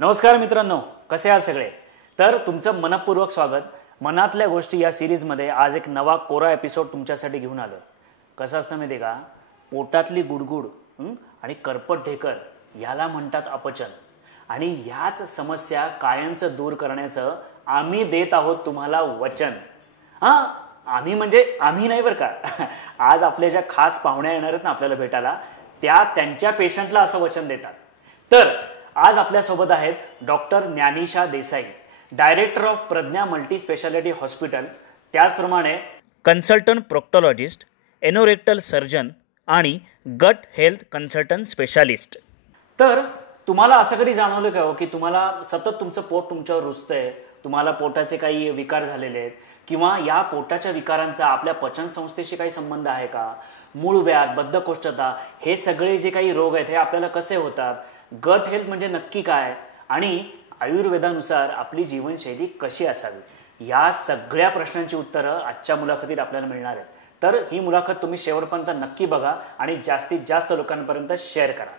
नमस्कार मित्रांनो, कसे आहात सगळे? तर तुमचं मनपूर्वक स्वागत. मनातल्या गोष्टी या सिरीजमध्ये आज एक नवा कोरा एपिसोड तुमच्यासाठी घेऊन आलो. कसं असतं माहिती का, पोटातली गुडगुड आणि करपट ढेकर याला म्हणतात अपचन. आणि ह्याच समस्या कायमचं दूर करण्याचं आम्ही देत आहोत तुम्हाला वचन. आम्ही म्हणजे आम्ही नाही बरं का. आज आपल्या ज्या खास पाहुण्या येणार आहेत ना आपल्याला भेटायला, त्यांच्या पेशंटला असं वचन देतात. तर आज आपल्यासोबत आहेत doctor Gyanisha Desai, director of Pragya multi speciality hospital, त्याचप्रमाणे कन्सल्टंट प्रोक्टॉलॉजिस्ट, एनोरेक्टल सर्जन आणि गट हेल्थ कन्सल्टंट स्पेशालिस्ट. तर तुम्हाला असं कधी जाणवलं का हो की तुम्हाला सतत तुमचं पोट तुमच्यावर रुजतंय, तुम्हाला पोटाचे काही विकार झालेले आहेत किंवा या पोटाच्या विकारांचा आपल्या पचनसंस्थेशी काही संबंध आहे का? मूळव्याध, बद्धकोष्ठता हे सगळे जे काही रोग आहेत हे आपल्याला कसे होतात? गट हेल्थ म्हणजे नक्की काय आणि आयुर्वेदानुसार आपली जीवनशैली कशी असावी, या सगळ्या प्रश्नांची उत्तरं आजच्या मुलाखतीत आपल्याला मिळणार आहेत. तर ही मुलाखत तुम्ही शेवटपर्यंत नक्की बघा आणि जास्तीत जास्त लोकांपर्यंत शेअर करा.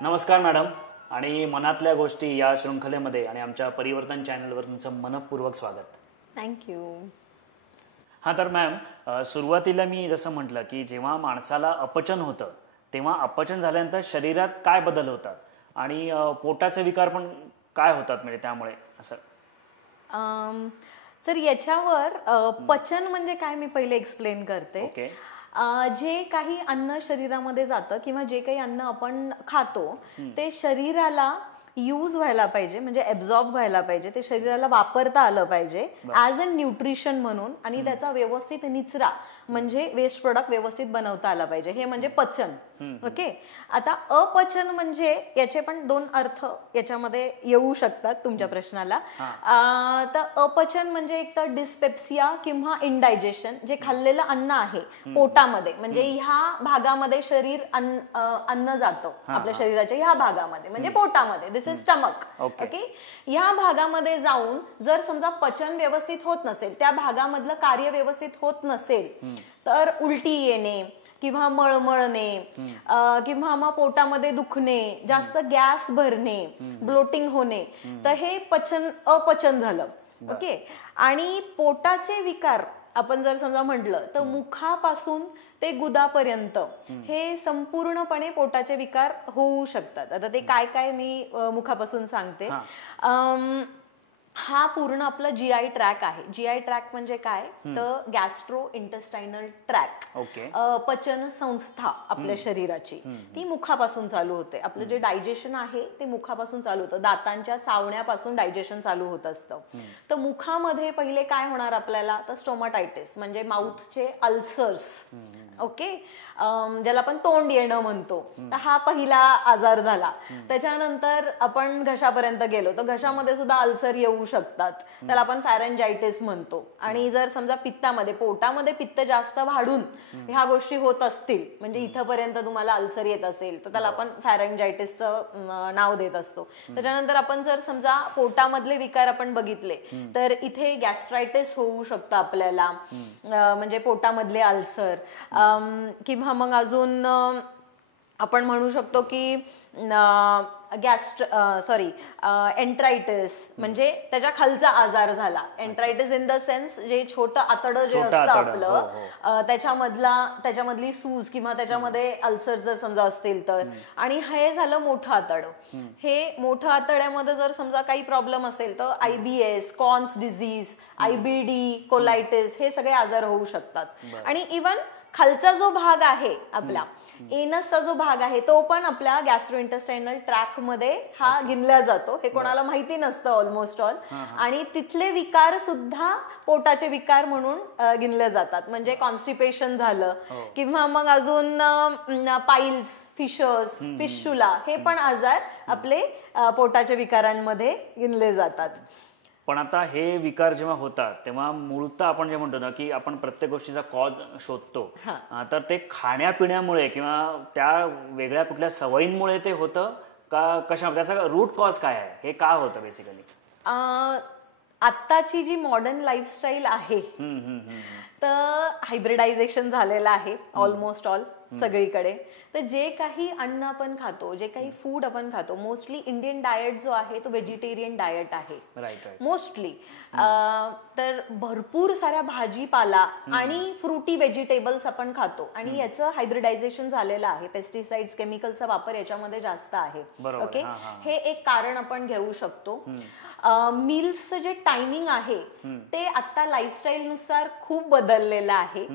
नमस्कार मॅडम, आणि मनातल्या गोष्टी या शृंखलेमध्ये आणि आमच्या परिवर्तन चॅनलवर तुमचं मनपूर्वक स्वागत. थँक्यू. हां, तर मॅम, सुरुवातीला मी जसं म्हटलं की जेव्हा माणसाला अपचन होतं तेव्हा अपचन झाल्यानंतर शरीरात काय बदल होतात आणि पोटाचे विकार पण काय होतात, म्हणजे त्यामुळे असं? सर, याच्यावर पचन म्हणजे काय मी पहिले एक्सप्लेन करते. ओके. जे काही अन्न शरीरामध्ये जातं किंवा जे काही अन्न आपण खातो ते शरीराला यूज व्हायला पाहिजे, म्हणजे ऍब्झॉर्ब व्हायला पाहिजे, ते शरीराला वापरता आलं पाहिजे ऍज अ न्यूट्रिशन म्हणून, आणि त्याचा व्यवस्थित निचरा म्हणजे वेस्ट प्रोडक्ट व्यवस्थित बनवता आला पाहिजे. हे म्हणजे पचन. ओके. आता अपचन म्हणजे याचे पण दोन अर्थ याच्यामध्ये येऊ शकतात तुमच्या प्रश्नाला. तर अपचन म्हणजे एक तर डिस्पेप्सिया किंवा इनडायजेशन, जे खाल्लेलं अन्न आहे पोटामध्ये, म्हणजे ह्या भागामध्ये शरीर अन्न जातं आपल्या शरीराच्या ह्या भागामध्ये, म्हणजे पोटामध्ये, दिस इज स्टमक. ओके. ह्या भागामध्ये जाऊन जर समजा पचन व्यवस्थित होत नसेल, त्या भागामधलं कार्य व्यवस्थित होत नसेल, तर उलटी येणे किंवा मळमळणे किंवा मग पोटामध्ये दुखणे, जास्त गॅस भरणे, ब्लोटिंग होणे, तर हे अपचन झालं. ओके. आणि पोटाचे विकार आपण जर समजा म्हटलं तर मुखापासून ते गुदापर्यंत हे संपूर्णपणे पोटाचे विकार होऊ शकतात. आता ते काय काय मी मुखापासून सांगते. हा पूर्ण आपला जीआय ट्रॅक आहे. जीआय ट्रॅक म्हणजे काय, तर गॅस्ट्रो इंटेस्टायनल ट्रॅक, पचन संस्था आपल्या शरीराची, ती मुखापासून चालू होते. आपलं जे डायजेशन आहे ते मुखापासून चालू होतं, दातांच्या चावण्यापासून डायजेशन चालू होत असतं. तर मुखामध्ये पहिले काय होणार आपल्याला, तर स्टोमाटायटिस म्हणजे माउथचे अल्सर्स. ओके. ज्याला आपण तोंड येणं म्हणतो, तर हा पहिला आजार झाला. त्याच्यानंतर आपण घशापर्यंत गेलो तर घशामध्ये सुद्धा अल्सर येऊ शकतात, त्याला आपण फॅरेंजायटिस म्हणतो. आणि जर समजा पित्तामध्ये, पोटामध्ये पित्त जास्त वाढून ह्या गोष्टी होत असतील, म्हणजे इथपर्यंत तुम्हाला अल्सर येत असेल, तर त्याला आपण फॅरेंजायटिसचं नाव देत असतो. त्याच्यानंतर आपण जर समजा पोटामधले विकार आपण बघितले तर इथे गॅस्ट्रायटिस होऊ शकतं आपल्याला, म्हणजे पोटामधले अल्सर, किंवा मग अजून आपण म्हणू शकतो की एंट्रायटिस म्हणजे त्याच्या खालचा आजार झाला. एंट्रायटिस इन द सेन्स जे छोटं आतडं जे असतं आपलं, त्याच्यामधली सूज किंवा त्याच्यामध्ये अल्सर जर समजा असतील तर. आणि हे झालं मोठं आतडं. हे मोठं आतड्यामध्ये जर समजा काही प्रॉब्लेम असेल तर IBS, cons disease, IBD, colitis हे सगळे आजार होऊ शकतात. आणि इवन खालचा जो भाग आहे आपला, एनसचा जो भाग आहे, तो पण आपल्या गॅस्ट्रोइंटेस्टायनल ट्रॅक मध्ये हा गिनला जातो. हे कोणाला माहिती नसतं ऑलमोस्ट ऑल. आणि तिथले विकार सुद्धा पोटाचे विकार म्हणून गिनले जातात. म्हणजे कॉन्स्टिपेशन झालं किंवा मग अजून पाईल्स, फिशर्स, फिशुला, हे पण आजार आपले पोटाच्या विकारांमध्ये गिनले जातात. पण आता हे विकार जेव्हा होतात तेव्हा मूळतः आपण जे म्हणतो ना की आपण प्रत्येक गोष्टीचा कॉज शोधतो, तर ते खाण्यापिण्यामुळे किंवा त्या वेगळ्या कुठल्या सवयींमुळे ते होतं का, कशा, त्याचा रूट कॉज काय आहे, हे का होतं बेसिकली? आत्ताची जी मॉडर्न लाईफस्टाईल आहे तर हायब्रिडायझेशन झालेलं आहे ऑलमोस्ट ऑल सगळीकडे. तर जे काही अन्न आपण खातो, जे काही फूड आपण खातो, मोस्टली इंडियन डाएट जो आहे तो व्हेजिटेरियन डाएट आहे मोस्टली. तर भरपूर साऱ्या भाजीपाला आणि फ्रुटी व्हेजिटेबल्स आपण खातो आणि याचं हायब्रिडायझेशन झालेलं आहे. पेस्टिसाइड्स, केमिकलचा वापर याच्यामध्ये जास्त आहे. ओके, हे एक कारण आपण घेऊ शकतो. मील्सचं जे टायमिंग आहे ते आता लाईफस्टाईल नुसार खूप बदललेलं आहे.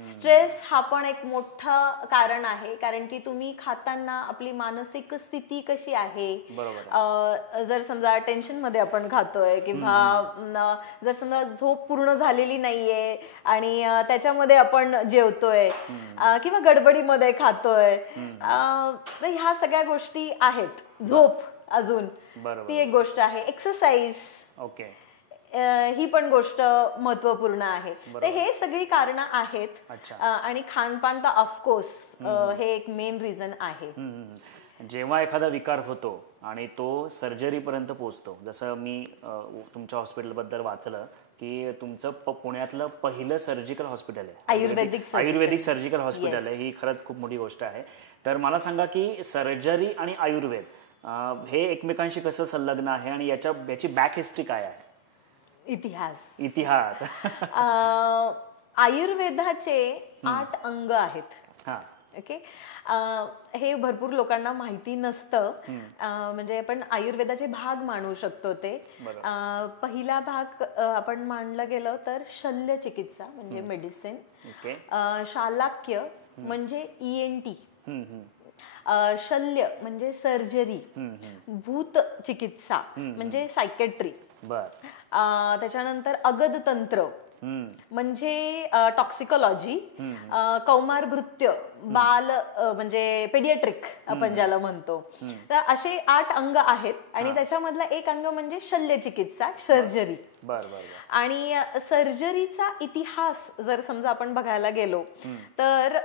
स्ट्रेस हा पण एक मोठं कारण आहे, कारण की तुम्ही खाताना आपली मानसिक स्थिती कशी आहे. जर समजा टेन्शन मध्ये आपण खातोय किंवा जर समजा झोप पूर्ण झालेली नाहीये आणि त्याच्यामध्ये आपण जेवतोय किंवा गडबडीमध्ये खातोय, तर ह्या सगळ्या गोष्टी आहेत. झोप अजून ती एक गोष्ट आहे. एक्सरसाइज ही पण गोष्ट महत्वपूर्ण आहे. तर हे सगळी कारणं आहेत आणि खानपान तर ऑफकोर्स हे एक मेन रिझन आहे. जेव्हा एखादा विकार होतो आणि तो सर्जरी पर्यंत पोहोचतो, जसं मी तुमच्या हॉस्पिटलबद्दल वाचलं की तुमचं पुण्यातलं पहिलं सर्जिकल हॉस्पिटल आहे, आयुर्वेदिक सर्जिकल हॉस्पिटल आहे. ही खरंच खूप मोठी गोष्ट आहे. तर मला सांगा की सर्जरी आणि आयुर्वेद हे एकमेकांशी कसं संलग्न आहे आणि याची बॅक हिस्ट्री काय आहे? इतिहास आयुर्वेदाचे 8 अंग आहेत. ओके, हे भरपूर लोकांना माहिती नसतं. म्हणजे आपण आयुर्वेदाचे भाग मानू शकतो. ते पहिला भाग आपण मानलं गेलं तर शल्य चिकित्सा म्हणजे मेडिसिन, शालाक्य म्हणजे ENT, शल्य म्हणजे सर्जरी, भूत चिकित्सा म्हणजे सायकेट्री, त्याच्यानंतर अगद तंत्र म्हणजे टॉक्सिकोलॉजी, कौमारभृत्य बाल म्हणजे पेडियाट्रिक आपण ज्याला म्हणतो. तर असे 8 अंग आहेत आणि त्याच्यामधला एक अंग म्हणजे शल्य चिकित्सा, सर्जरी. आणि सर्जरीचा इतिहास जर समजा आपण बघायला गेलो तर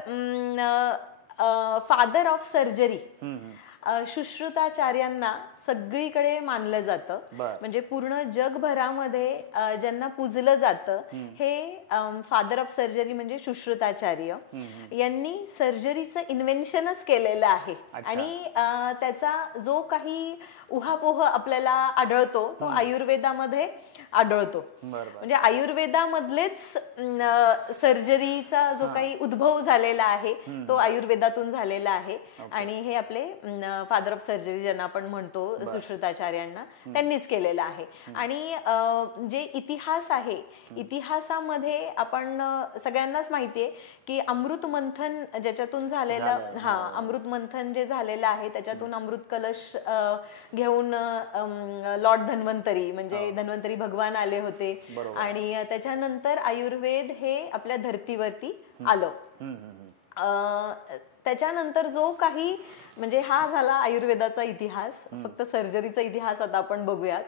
फादर ऑफ सर्जरी सुश्रुताचार्यांना सगळीकडे मानलं जातं. म्हणजे पूर्ण जगभरामध्ये ज्यांना पूजलं जातं हे फादर ऑफ सर्जरी म्हणजे सुश्रुताचार्य यांनी सर्जरीचं इन्व्हेन्शनच केलेलं आहे. आणि त्याचा जो काही उहापोह आपल्याला आढळतो तो आयुर्वेदामध्ये आढळतो. म्हणजे आयुर्वेदामधलेच सर्जरीचा जो काही उद्भव झालेला आहे तो आयुर्वेदातून झालेला आहे. आणि हे आपले फादर ऑफ सर्जरी ज्यांना आपण म्हणतो सुश्रुताचार्यांना, त्यांनीच केलेलं आहे. आणि जे इतिहास आहे, इतिहासामध्ये आपण सगळ्यांनाच माहितीये की अमृत मंथन ज्याच्यातून झालेलं, अमृत मंथन जे झालेलं आहे त्याच्यातून अमृत कलश घेऊन लॉर्ड धन्वंतरी म्हणजे धन्वंतरी भगवान आले होते आणि त्याच्यानंतर आयुर्वेद हे आपल्या धर्तीवरती आलं. त्याच्यानंतर जो काही म्हणजे हा झाला आयुर्वेदाचा इतिहास. फक्त सर्जरीचा इतिहास आता आपण बघूयात.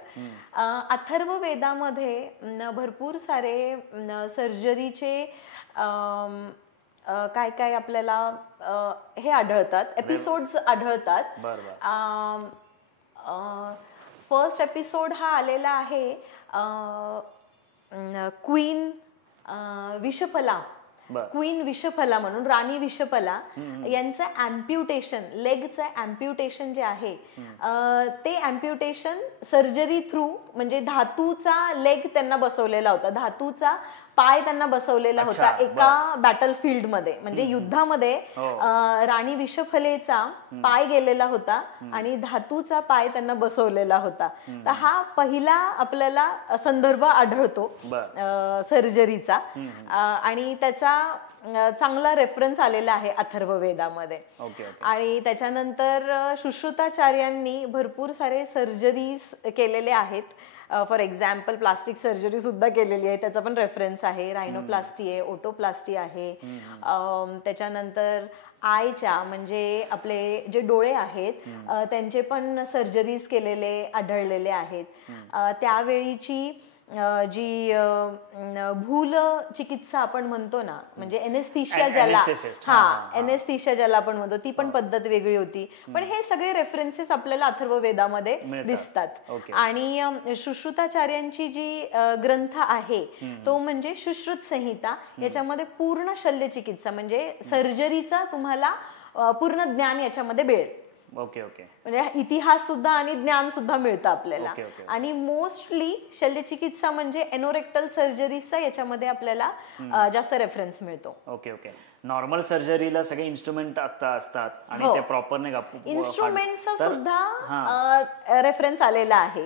अथर्व वेदामध्ये भरपूर सारे सर्जरीचे काय काय आपल्याला हे आढळतात, एपिसोड्स आढळतात. फर्स्ट एपिसोड हा आलेला आहे क्वीन विषफला म्हणून, राणी विषफला यांचं अँप्युटेशन, लेगचं अँप्युटेशन जे आहे ते अँप्युटेशन सर्जरी थ्रू म्हणजे धातूचा लेग त्यांना बसवलेला होता, धातूचा पाय त्यांना बसवलेला होता एका बॅटल फील्ड मध्ये. म्हणजे युद्धामध्ये राणी विषफलेचा पाय गेलेला होता आणि धातूचा पाय त्यांना बसवलेला होता. तर हा पहिला आपल्याला संदर्भ आढळतो सर्जरीचा आणि त्याचा चांगला रेफरन्स आलेला आहे अथर्व वेदामध्ये. आणि त्याच्यानंतर सुश्रुताचार्यांनी भरपूर सारे सर्जरीज केलेले आहेत. फॉर एक्झाम्पल प्लास्टिक सर्जरी सुद्धा केलेली आहे, त्याचा पण रेफरन्स आहे. रायनोप्लास्टी आहे, ओटोप्लास्टी आहे. त्याच्यानंतर आयच्या म्हणजे आपले जे डोळे आहेत त्यांचे पण सर्जरीज केलेले आढळलेले आहेत. त्यावेळीची जी भूल चिकित्सा आपण म्हणतो ना, म्हणजे एनेस्थीशिया ज्याला, एनेस्थीशिया ज्याला आपण म्हणतो, ती पण पद्धत वेगळी होती. पण हे सगळे रेफरन्सेस आपल्याला अथर्ववेदामध्ये दिसतात. आणि सुश्रुताचार्यांची जी ग्रंथ आहे तो म्हणजे सुश्रुत संहिता. याच्यामध्ये पूर्ण शल्यचिकित्सा म्हणजे सर्जरीचा तुम्हाला पूर्ण ज्ञान याच्यामध्ये मिळेल. Okay okay. म्हणजे इतिहास सुद्धा आणि ज्ञान सुद्धा मिळतं आपल्याला. आणि मोस्टली शल्यचिकित्सा म्हणजे एनोरेक्टल सर्जरीचा याच्यामध्ये आपल्याला जास्त रेफरन्स मिळतो. Okay okay. नॉर्मल सर्जरीला सगळे इन्स्ट्रुमेंट असतात आणि ते प्रॉपर नाही का, इन्स्ट्रुमेंटचा सुद्धा रेफरन्स आलेला आहे.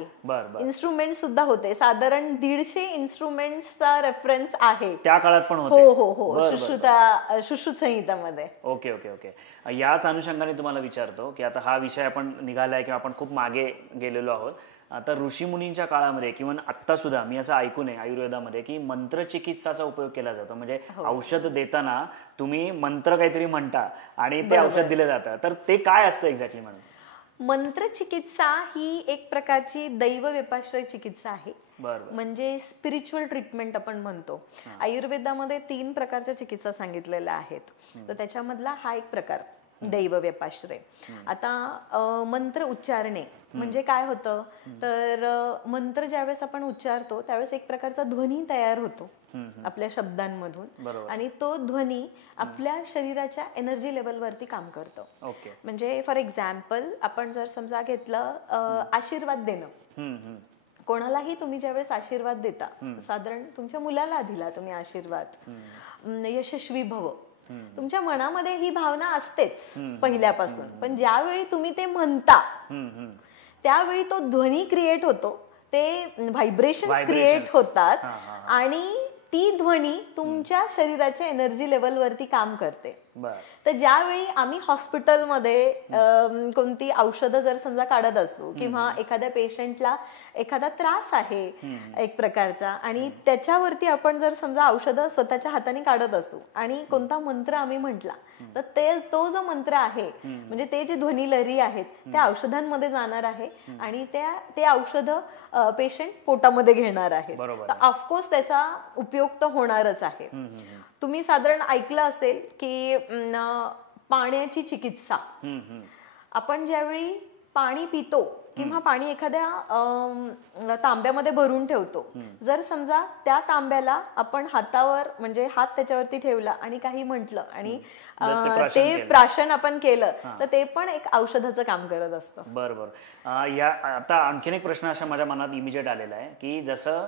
इन्स्ट्रुमेंट सुद्धा होते, साधारण 150 इन्स्ट्रुमेंट्सचा रेफरन्स आहे त्या काळात पण होते. हो हो हो, सुश्रुत संहितामध्ये. Okay okay okay. याच अनुषंगाने तुम्हाला विचारतो की आता हा विषय आपण निघालाय किंवा आपण खूप मागे गेलेलो आहोत. आता ऋषीमुनींच्या काळामध्ये किंवा आता सुद्धा मी असं ऐकून आहे आयुर्वेदामध्ये की मंत्रचिकित्साचा उपयोग केला जातो. म्हणजे औषध देताना तुम्ही मंत्र काहीतरी म्हणता आणि ते औषध दिलं जातं. तर ते काय असतं एक्झॅक्टली मॅडम? मंत्रचिकित्सा ही एक प्रकारची दैव व्यपाश्रय चिकित्सा आहे. म्हणजे स्पिरिच्युअल ट्रीटमेंट आपण म्हणतो. आयुर्वेदामध्ये 3 प्रकारच्या चिकित्सा सांगितलेल्या आहेत. तर त्याच्यामधला हा एक प्रकार दैव व्यपाश्रय. आता मंत्र उच्चारणे म्हणजे काय होतं, तर मंत्र ज्यावेळेस आपण उच्चारतो त्यावेळेस एक प्रकारचा ध्वनी तयार होतो आपल्या शब्दांमधून, आणि तो ध्वनी आपल्या शरीराच्या एनर्जी लेवलवरती काम करतो. म्हणजे फॉर एक्झाम्पल आपण जर समजा घेतलं आशीर्वाद देणं, कोणालाही तुम्ही ज्यावेळेस आशीर्वाद देता, साधारण तुमच्या मुलाला दिला तुम्ही आशीर्वाद, यशस्वी भव, तुमच्या मनामध्ये ही भावना असतेच पहिल्यापासून. पण ज्यावेळी तुम्ही ते म्हणता त्यावेळी तो ध्वनी क्रिएट होतो, ते व्हायब्रेशन क्रिएट होतात आणि ती ध्वनी तुमच्या शरीराच्या एनर्जी लेवलवरती काम करते. तर ज्यावेळी आम्ही हॉस्पिटलमध्ये कोणती औषधं जर समजा काढत असतो किंवा एखाद्या पेशंटला एखादा त्रास आहे एक प्रकारचा आणि त्याच्यावरती आपण जर समजा औषधं स्वतःच्या हाताने काढत असू आणि कोणता मंत्र आम्ही म्हटला, तर तो जो मंत्र आहे म्हणजे ते जे ध्वनी लहरी आहेत त्या औषधांमध्ये जाणार आहे आणि ते औषध पेशंट पोटामध्ये घेणार आहे. तर ऑफकोर्स त्याचा उपयोग तर होणारच आहे. तुम्ही साधारण ऐकलं असेल की पाण्याची चिकित्सा, आपण ज्यावेळी पाणी पितो किंवा पाणी एखाद्या तांब्यामध्ये भरून ठेवतो, जर समजा त्या तांब्याला आपण हातावर म्हणजे हात त्याच्यावरती ठेवला आणि काही म्हटलं आणि ते प्राशन आपण केलं, तर ते पण एक औषधाचं काम करत असतं. बरोबर. या आता आणखीन एक प्रश्न अशा माझ्या मनात इमिजिएट आलेला आहे की जसं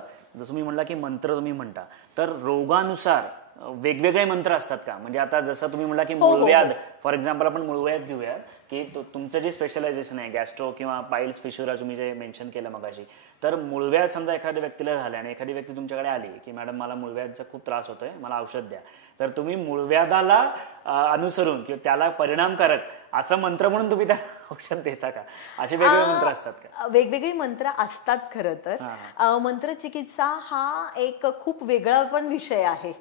मी म्हणला की मंत्र तुम्ही म्हणता, तर रोगानुसार वेगवेगळे मंत्र असतात का? म्हणजे आता जसं तुम्ही म्हणला की मूळव्याध, फॉर एक्झाम्पल आपण मूळव्याध घेऊयात की तुमचं जे स्पेशलायझेशन आहे गॅस्ट्रो किंवा पाईल्स फिशुरा तुम्ही जे मेन्शन केलं मगाशी, तर मूळव्याध समजा एखाद्या व्यक्तीला झाले आणि एखादी व्यक्ती तुमच्याकडे आली की मॅडम मला मूळव्याधचा खूप त्रास होतोय, मला औषध द्या, तर तुम्ही मूळव्याधाला अनुसरून किंवा त्याला परिणामकारक असं मंत्र म्हणून तुम्ही त्याला औषध देता का? असे वेगवेगळे मंत्र असतात का? वेगवेगळी मंत्र असतात. खरं तर मंत्रचिकित्सा हा एक खूप वेगळा पण विषय आहे.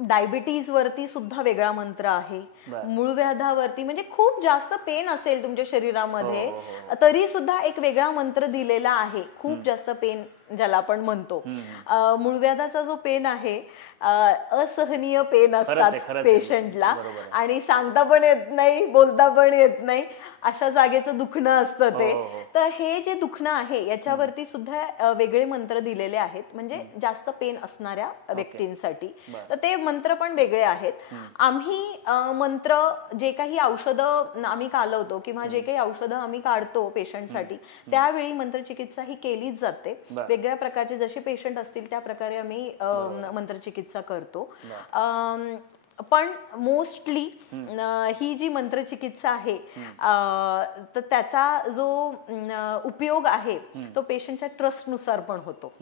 डायबिटीज वरती सुद्धा वेगळा मंत्र आहे, मूळव्याधावरती म्हणजे खूप जास्त पेन असेल तुमच्या शरीरामध्ये तरी सुद्धा एक वेगळा मंत्र दिलेला आहे. खूप जास्त पेन ज्याला आपण म्हणतो, मूळव्याधाचा जो पेन आहे असहनीय पेन असतात पेशंटला आणि सांगता पण येत नाही, बोलता पण येत नाही, अशा जागेचं दुखणं असतं ते. तर हे जे दुखणं आहे याच्यावरती सुद्धा वेगळे मंत्र दिलेले आहेत, म्हणजे जास्त पेन असणाऱ्या व्यक्तींसाठी. तर ते मंत्र पण वेगळे आहेत. आम्ही मंत्र जे काही औषधं आम्ही कालवतो किंवा जे काही औषधं आम्ही काढतो पेशंटसाठी, त्यावेळी मंत्रचिकित्सा ही केलीच जाते. वेगळ्या प्रकारचे जसे पेशंट असतील त्या प्रकारे आम्ही मंत्रचिकित्सा करतो. पण मोस्टली ही जी मंत्रचिकित्सा आहे तर त्याचा जो उपयोग आहे तो पेशंटच्या ट्रस्टनुसार पण होतो.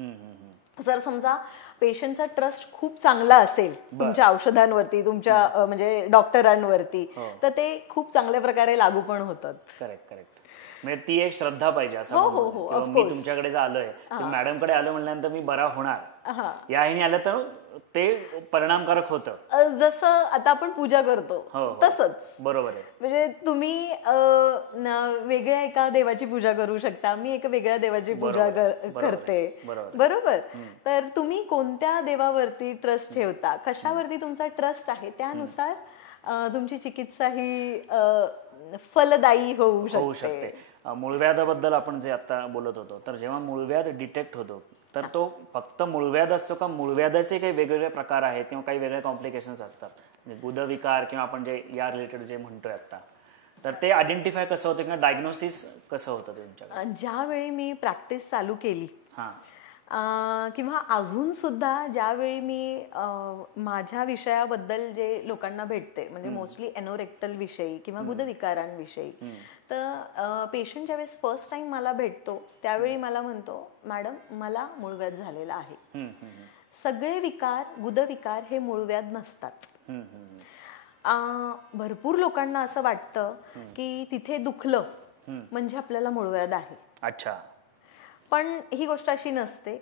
जर समजा पेशंटचा ट्रस्ट खूप चांगला असेल तुमच्या औषधांवरती, तुमच्या म्हणजे डॉक्टरांवरती, तर ते खूप चांगल्या प्रकारे लागू पण होतात. Correct correct. म्हणजे ती एक श्रद्धा पाहिजे असं हो, आपण हो, म्हणू. हो, किंवा of मी course. तुमच्याकडे आलोय तर मॅडमकडे आलो म्हणल्यानंतर मी बरा होणार, हा. या ह्याने आलं तर ते परिणामकारक होतं. जसं आता आपण पूजा करतो हो. तसंच. बरोबर आहे. म्हणजे तुम्ही वेगळ्या एका देवाची पूजा करू शकता, मी एका वेगळ्या देवाची पूजा करते, बरोबर. तर तुम्ही कोणत्या देवावरती ट्रस्ट ठेवता, कशावरती तुमचा ट्रस्ट आहे, त्यानुसार तुमची चिकित्सा ही फलदायी होऊ शकते. मूळव्याधाबद्दल आपण जे आता बोलत होतो, तर जेव्हा मूळव्याध डिटेक्ट होतो तर तो फक्त मूळव्याध असतो का मूळव्याधाचे काही वेगवेगळे प्रकार आहेत किंवा काही वेगळे कॉम्प्लिकेशन्स असतात, गुदविकार किंवा आपण जे या रिलेटेड जे म्हणतोय आता, तर ते आयडेंटिफाय कसं होतं किंवा डायग्नोसिस कसं होतं तुमच्याकडे? ज्यावेळी मी प्रॅक्टिस चालू केली किंवा अजून सुद्धा ज्यावेळी मी माझ्या विषयाबद्दल जे लोकांना भेटते, म्हणजे मोस्टली एनोरेक्टल विषयी किंवा गुदविकारांविषयी, तर पेशंट ज्यावेळेस फर्स्ट टाइम मला भेटतो त्यावेळी मला म्हणतो, मॅडम मला मूळव्याध झालेला आहे. सगळे विकार, गुदविकार हे मूळव्याध नसतात. भरपूर लोकांना असं वाटतं की तिथे दुखलं म्हणजे आपल्याला मूळव्याध आहे. अच्छा. पण ही गोष्ट अशी नसते.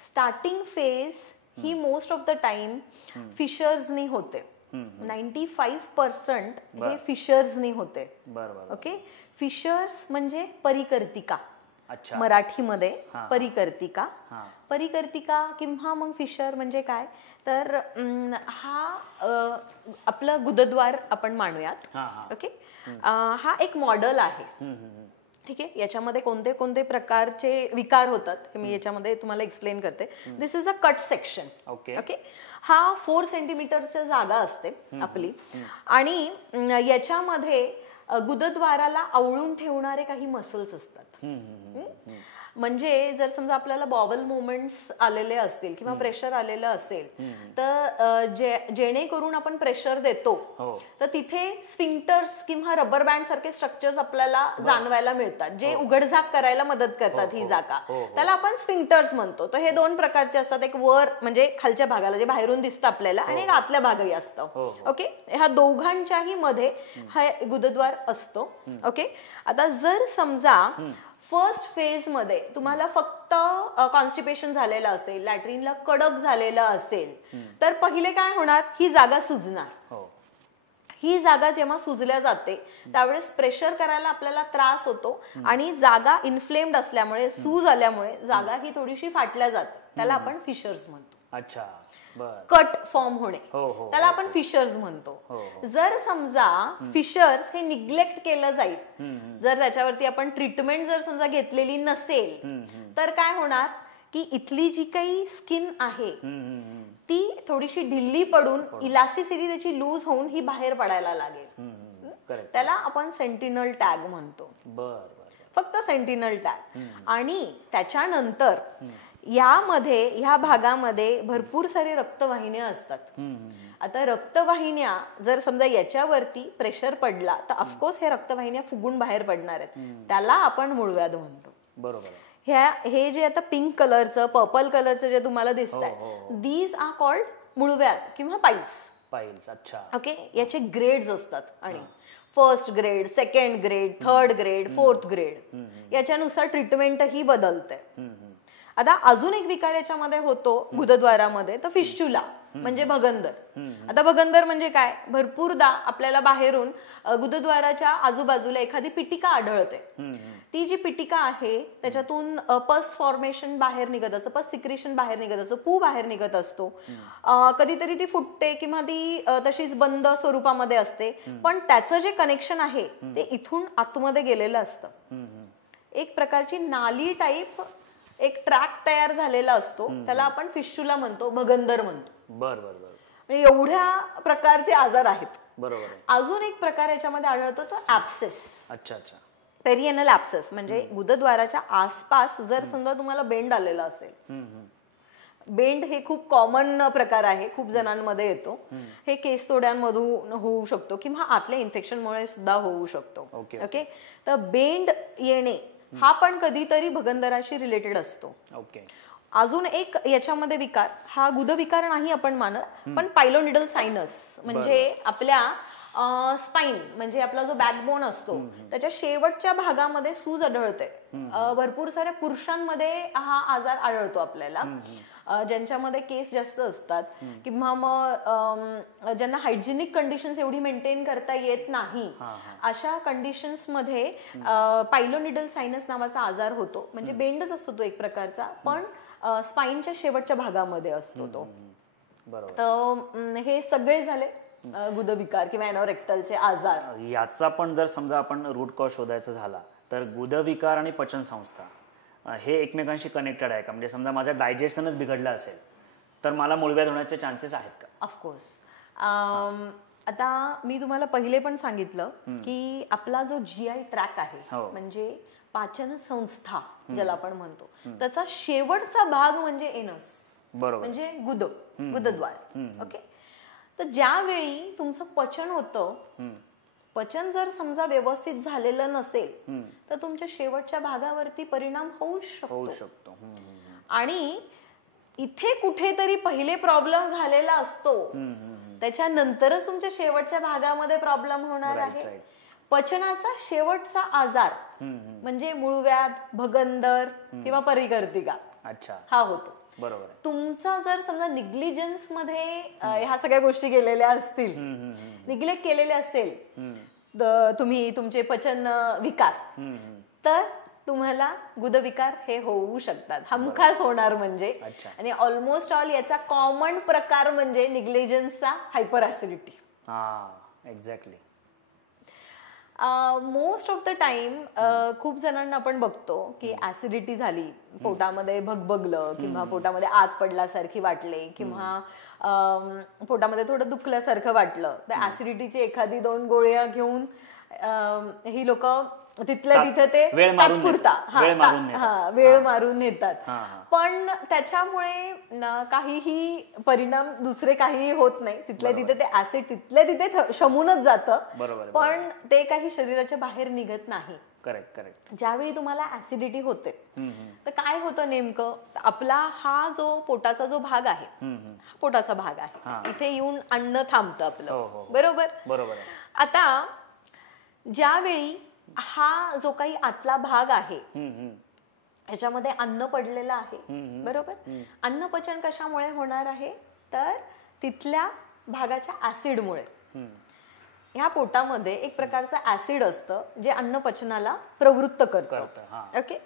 स्टार्टिंग फेज ही मोस्ट ऑफ द टाइम फिशर्सनी होते. 95% हे फिशर्सनी होते. ओके. फिशर्स म्हणजे परिकर्तिका, मराठीमध्ये परिकर्तिका. परिकर्तिका किंवा मग फिशर म्हणजे काय, तर हा आपलं गुदद्वार आपण मानूयात. ओके. हा एक मॉडेल आहे. ठीक आहे. याच्यामध्ये कोणते कोणते प्रकारचे विकार होतात हे मी याच्यामध्ये तुम्हाला एक्सप्लेन करते. This is a cut section. Okay. हा 4 सेंटीमीटरची जागा असते आपली, आणि याच्यामध्ये गुदद्वाराला आवळून ठेवणारे काही मसल्स असतात. म्हणजे जर समजा आपल्याला बॉवल मुवमेंट्स आलेले असतील किंवा प्रेशर आलेलं असेल, तर जेणेकरून आपण प्रेशर देतो तर तिथे स्फिंक्टर्स किंवा रबर बँड सारखे स्ट्रक्चर्स आपल्याला जाणवायला मिळतात, जे उघडझाप करायला मदत करतात ही जागा. त्याला आपण स्फिंक्टर्स म्हणतो. तर हे 2 प्रकारचे असतात, एक वर म्हणजे खालच्या भागाला जे बाहेरून दिसतं आपल्याला, आणि एक आतल्या भागही असतं. ओके. ह्या दोघांच्याही मध्ये हा गुदद्वार असतो. ओके. आता जर समजा फर्स्ट फेज मध्ये तुम्हाला फक्त कॉन्स्टिपेशन झालेलं असेल, लॅट्रिनला कडक झालेलं असेल, तर पहिले काय होणार, ही जागा सुजणार. ही जागा जेव्हा सुजल्या जाते त्यावेळेस प्रेशर करायला आपल्याला त्रास होतो, आणि जागा इन्फ्लेम्ड असल्यामुळे, सूज आल्यामुळे जागा ही थोडीशी फाटल्या जाते. त्याला आपण फिशर्स म्हणतो. अच्छा. कट फॉर्म होणे, त्याला आपण फिशर्स म्हणतो. जर समजा फिशर्स हे निग्लेक्ट केलं जाईल, जर त्याच्यावरती आपण ट्रीटमेंट जर समजा घेतलेली नसेल, तर काय होणार की इथली जी काही स्किन आहे ती थोडीशी ढिल्ली पडून इलास्टिसिटी त्याची लूज होऊन ही बाहेर पडायला लागेल. त्याला आपण सेंटिनल टॅग म्हणतो. फक्त सेंटिनल टॅग. आणि त्याच्यानंतर यामध्ये, ह्या भागामध्ये भरपूर सारे रक्तवाहिन्या असतात. आता रक्तवाहिन्या जर समजा याच्यावरती प्रेशर पडला तर ऑफकोर्स हे रक्तवाहिन्या फुगून बाहेर पडणार आहेत. त्याला आपण मूळव्याध म्हणतो. बरोबर. हे जे आता पिंक कलरचं, पर्पल कलरचं जे तुम्हाला दिसत आहे, दीज आर कॉल्ड मूळव्याध किंवा पाईल्स. अच्छा. ओके. याचे ग्रेड्स असतात, आणि first grade, second grade, third grade, fourth grade, याच्यानुसार ट्रीटमेंटही बदलते. आता अजून एक विकार याच्यामध्ये होतो गुदद्वारामध्ये, तर फिस्चुला म्हणजे भगंदर. आता भगंदर म्हणजे काय, भरपूरदा आपल्याला बाहेरून गुदद्वाराच्या आजूबाजूला एखादी पिटिका आढळते. ती जी पिटिका आहे त्याच्यातून पस फॉर्मेशन बाहेर निघत असतं, पस सिक्रेशन बाहेर निघत असतं, पू बाहेर निघत असतो. कधीतरी ती फुटते किंवा ती तशीच बंद स्वरूपामध्ये असते, पण त्याचं जे कनेक्शन आहे ते इथून आतमध्ये गेलेलं असतं. एक प्रकारची नाली टाईप एक ट्रॅक तयार झालेला असतो, त्याला आपण फिस्चुला म्हणतो, भगंदर म्हणतो. एवढ्या प्रकारचे आजार आहेत. बरोबर. अजून एक प्रकार याच्यामध्ये आढळतो तो ऍप्सिस. अच्छा. पेरिएनल ऍप्सिस म्हणजे गुदद्वाराच्या आसपास जर समजा तुम्हाला बेंड आलेला असेल. बेंड हे खूप कॉमन प्रकार आहे, खूप जणांमध्ये येतो. हे केस तोड्यांमधून होऊ शकतो किंवा आतल्या इन्फेक्शनमुळे सुद्धा होऊ शकतो. ओके. तर बेंड येणे हा पण कधीतरी भगंदराशी रिलेटेड असतो. ओके. अजून एक याच्यामध्ये विकार, हा गुदविकार नाही आपण मानत, पण पायलोनिडल सायनस म्हणजे आपल्या स्पाइन म्हणजे आपला जो बॅकबोन असतो त्याच्या शेवटच्या भागामध्ये सूज आढळते. भरपूर साऱ्या पुरुषांमध्ये हा आजार आढळतो आपल्याला, ज्यांच्यामध्ये केस जास्त असतात किंवा मग ज्यांना हायजिनिक कंडिशन्स एवढी मेंटेन करता येत नाही, अशा कंडिशन्स मध्ये पायलोनिडल सायनस नावाचा आजार होतो. म्हणजे बेंडच असतो तो एक प्रकारचा, पण स्पाइनच्या शेवटच्या भागामध्ये असतो तो. तर हे सगळे झाले गुदविकार किंवा एनोरेक्टलचे आजार. याचा पण जर समजा आपण रूट कॉज शोधायचा झाला तर गुदविकार आणि पचन संस्था हे एकमेकांशी कनेक्टेड आहे का? म्हणजे समजा माझं डायजेशनच बिघडलं असेल तर मला मूळव्याध होण्याचे चान्सेस आहेत का? ऑफकोर्स. आता मी तुम्हाला पहिले पण सांगितलं की आपला जो GI ट्रॅक आहे, म्हणजे पाचन संस्था ज्याला आपण म्हणतो, त्याचा शेवटचा भाग म्हणजे एनस, म्हणजे गुदद्वार. ओके. तर ज्यावेळी तुमचं पचन होतं, पचन जर समजा व्यवस्थित झालेलं नसेल तर तुमच्या शेवटच्या भागावरती परिणाम होऊ शकतो. आणि इथे कुठेतरी पहिले प्रॉब्लेम झालेला असतो, त्याच्यानंतरच तुमच्या शेवटच्या भागामध्ये प्रॉब्लेम होणार आहे. पचनाचा शेवटचा आजार म्हणजे मूळव्याध, भगंदर किंवा परिकर्तिका हा होतो. बरोबर. तुमचा जर समजा निग्लिजन्स मध्ये ह्या सगळ्या गोष्टी केलेल्या असतील, निग्लेक्ट केलेले असेल तुम्ही तुमचे पचन विकार, तर तुम्हाला गुदविकार हे होऊ शकतात, हमखास होणार. म्हणजे आणि ऑलमोस्ट ऑल याचा कॉमन प्रकार म्हणजे निग्लिजन्सचा hyper acidity. Exactly. Most of the time खूप जणांना आपण बघतो की ऍसिडिटी झाली, पोटामध्ये भगभगलं किंवा पोटामध्ये आत पडल्यासारखी वाटले किंवा पोटामध्ये थोडं दुखल्यासारखं वाटलं, तर ऍसिडिटीची 1-2 गोळ्या घेऊन ही लोक तिथल्या तिथे ते तात्पुरता वेळ मारून नेतात. पण त्याच्यामुळे काहीही परिणाम दुसरे काहीही होत नाही. तिथल्या तिथे ते ऍसिड तिथल्या तिथे शमूनच जातं, पण ते काही शरीराच्या बाहेर निघत नाही. करेक्ट. ज्यावेळी तुम्हाला ऍसिडिटी होते तर काय होतं नेमकं, आपला हा जो पोटाचा जो भाग आहे, हा पोटाचा भाग आहे, इथे येऊन अन्न थांबतं आपलं. बरोबर. आता ज्यावेळी हा जो काही आतला भाग आहे ह्याच्यामध्ये अन्न पडलेलं आहे, बरोबर. अन्न पचन कशामुळे होणार आहे, तर तिथल्या भागाच्या ऍसिडमुळे. ह्या पोटामध्ये एक प्रकारचं ऍसिड असतं जे अन्न पचनाला प्रवृत्त करतं. ओके.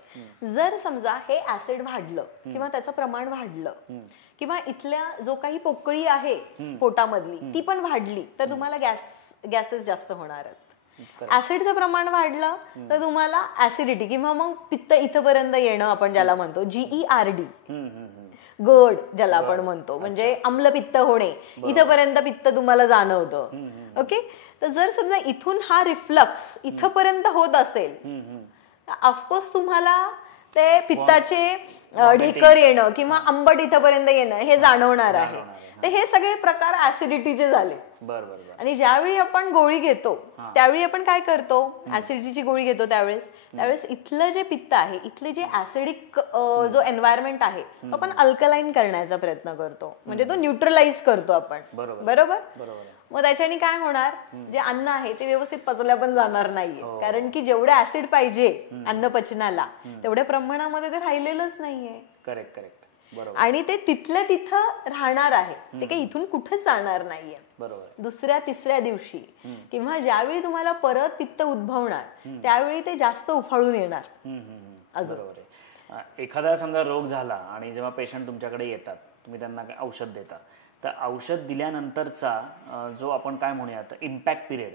जर समजा हे ऍसिड वाढलं किंवा त्याचं प्रमाण वाढलं किंवा इथल्या जो काही पोकळी आहे पोटामधली ती पण वाढली तर तुम्हाला गॅसेस जास्त होणार आहेत. ऍसिडचं प्रमाण वाढलं तर तुम्हाला ऍसिडिटी किंवा मग पित्त इथपर्यंत येणं आपण ज्याला म्हणतो, GERD, गड ज्याला आपण म्हणतो, म्हणजे आम्लपित्त होणे, इथपर्यंत पित्त तुम्हाला जाणवतं. ओके. तर जर समजा इथून हा रिफ्लक्स इथपर्यंत होत असेल, ऑफकोर्स तुम्हाला ते पित्ताचे ढेकर येणं किंवा आंबट इथपर्यंत येणं हे जाणवणार आहे. तर हे सगळे प्रकार ऍसिडिटीचे झाले. आणि ज्यावेळी आपण गोळी घेतो त्यावेळी आपण काय करतो, ऍसिडिटीची गोळी घेतो त्यावेळेस इथलं जे पित्त आहे, इथले जे ऍसिडिक जो एन्व्हायरमेंट आहे आपण अल्कलाईन करण्याचा प्रयत्न करतो, म्हणजे तो न्यूट्रलाइज करतो आपण. बरोबर. मग त्याच्याने काय होणार, जे अन्न आहे ते व्यवस्थित पचल्या पण जाणार नाहीये, कारण की जेवढे ऍसिड पाहिजे अन्न पचनाला तेवढ्या प्रमाणामध्ये ते राहिलेलंच नाहीये. करेक्ट. आणि ते तिथल्या तिथं राहणार आहे, ते काही इथून कुठेच जाणार नाहीये. दुसऱ्या तिसऱ्या दिवशी किंवा ज्यावेळी तुम्हाला परत पित्त उद्भवणार त्यावेळी ते जास्त उफाळून येणार. एखादा समजा रोग झाला आणि जेव्हा पेशंट तुमच्याकडे येतात, तुम्ही त्यांना औषध देता, तर औषध दिल्यानंतरचा जो आपण काय म्हणूयात इम्पॅक्ट पिरियड,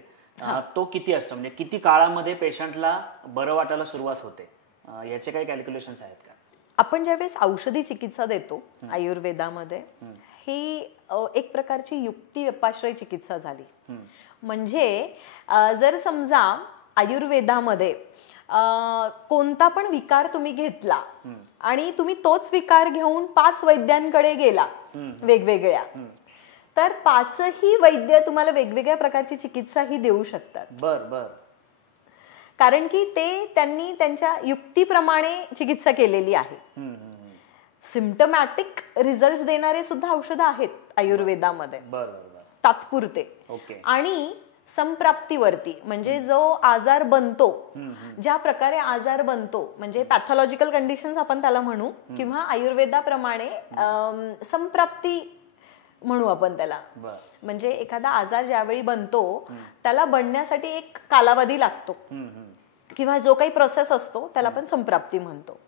तो किती असतो, म्हणजे किती काळामध्ये पेशंटला बरं वाटायला सुरुवात होते, याचे काही कॅल्क्युलेशन्स आहेत का? आपण ज्यावेळेस औषधी चिकित्सा देतो आयुर्वेदामध्ये, ही एक प्रकारची युक्ती व्यपाश्रय चिकित्सा झाली. म्हणजे जर समजा आयुर्वेदामध्ये कोणता पण विकार तुम्ही घेतला आणि तुम्ही तोच विकार घेऊन 5 वैद्यांकडे गेला वेगवेगळ्या, तर 5ही वैद्य तुम्हाला वेगवेगळ्या प्रकारची चिकित्सा ही देऊ शकतात. कारण की त्यांनी त्यांच्या युक्तीप्रमाणे चिकित्सा केलेली आहे. सिम्पटमॅटिक रिझल्ट देणारे सुद्धा औषधं आहेत आयुर्वेदामध्ये तात्पुरते. आणि संप्राप्तीवरती, म्हणजे जो आजार बनतो, ज्या प्रकारे आजार बनतो, म्हणजे पॅथॉलॉजिकल कंडिशन्स आपण त्याला म्हणू, किंवा आयुर्वेदाप्रमाणे संप्राप्ती म्हणू आपण त्याला. म्हणजे एखादा आजार ज्यावेळी बनतो त्याला बनण्यासाठी एक कालावधी लागतो, किंवा जो काही प्रोसेस असतो त्याला आपण संप्राप्ती म्हणतो.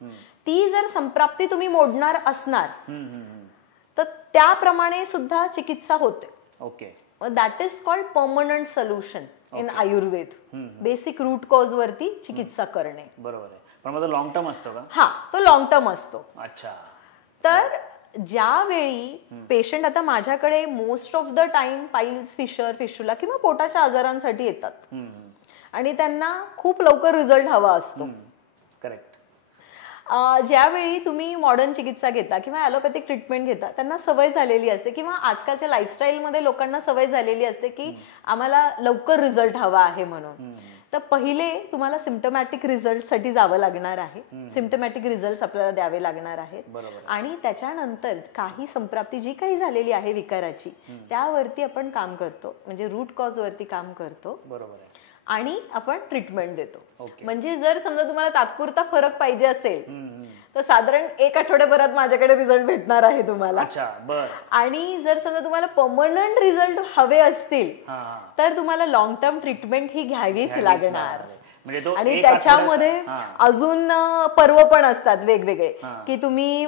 ती जर संप्राप्ती तुम्ही मोडणार असणार तर त्याप्रमाणे सुद्धा चिकित्सा होते. Okay. That is called permanent solution in Ayurveda. Basic root cause वरती चिकित्सा करणे. बरोबर आहे. पण मग लॉंग टर्म असतो का? हा, तो लॉंग टर्म असतो. अच्छा. तर ज्यावेळी पेशंट, आता माझ्याकडे most of the time piles, फिशुला किंवा पोटाच्या आजारांसाठी येतात आणि त्यांना खूप लवकर रिझल्ट हवा असतो. करेक्ट. ज्यावेळी तुम्ही मॉडर्न चिकित्सा घेता किंवा ॲलोपॅथिक ट्रीटमेंट घेता, त्यांना सवय झालेली असते, किंवा आजकालच्या लाईफस्टाईलमध्ये लोकांना सवय झालेली असते की आम्हाला लवकर रिझल्ट हवा आहे म्हणून. तर पहिले तुम्हाला सिम्पटमॅटिक रिझल्टसाठी जावं लागणार आहे. सिम्पटमॅटिक रिझल्ट आपल्याला द्यावे लागणार आहेत. आणि त्याच्यानंतर काही संप्राप्ती जी काही झालेली आहे विकाराची, त्यावरती आपण काम करतो, म्हणजे रूट कॉज वरती काम करतो. बरोबर आहे. आणि आपण ट्रीटमेंट देतो. म्हणजे जर समजा तुम्हाला तात्पुरता फरक पाहिजे असेल तर साधारण 1 आठवड्याभरात माझ्याकडे रिझल्ट भेटणार आहे तुम्हाला. आणि जर समजा तुम्हाला परमनंट रिझल्ट हवे असतील तर तुम्हाला लॉंग टर्म ट्रीटमेंट ही घ्यावीच लागणार. आणि त्याच्यामध्ये अजून पर्व पण असतात वेगवेगळे, की तुम्ही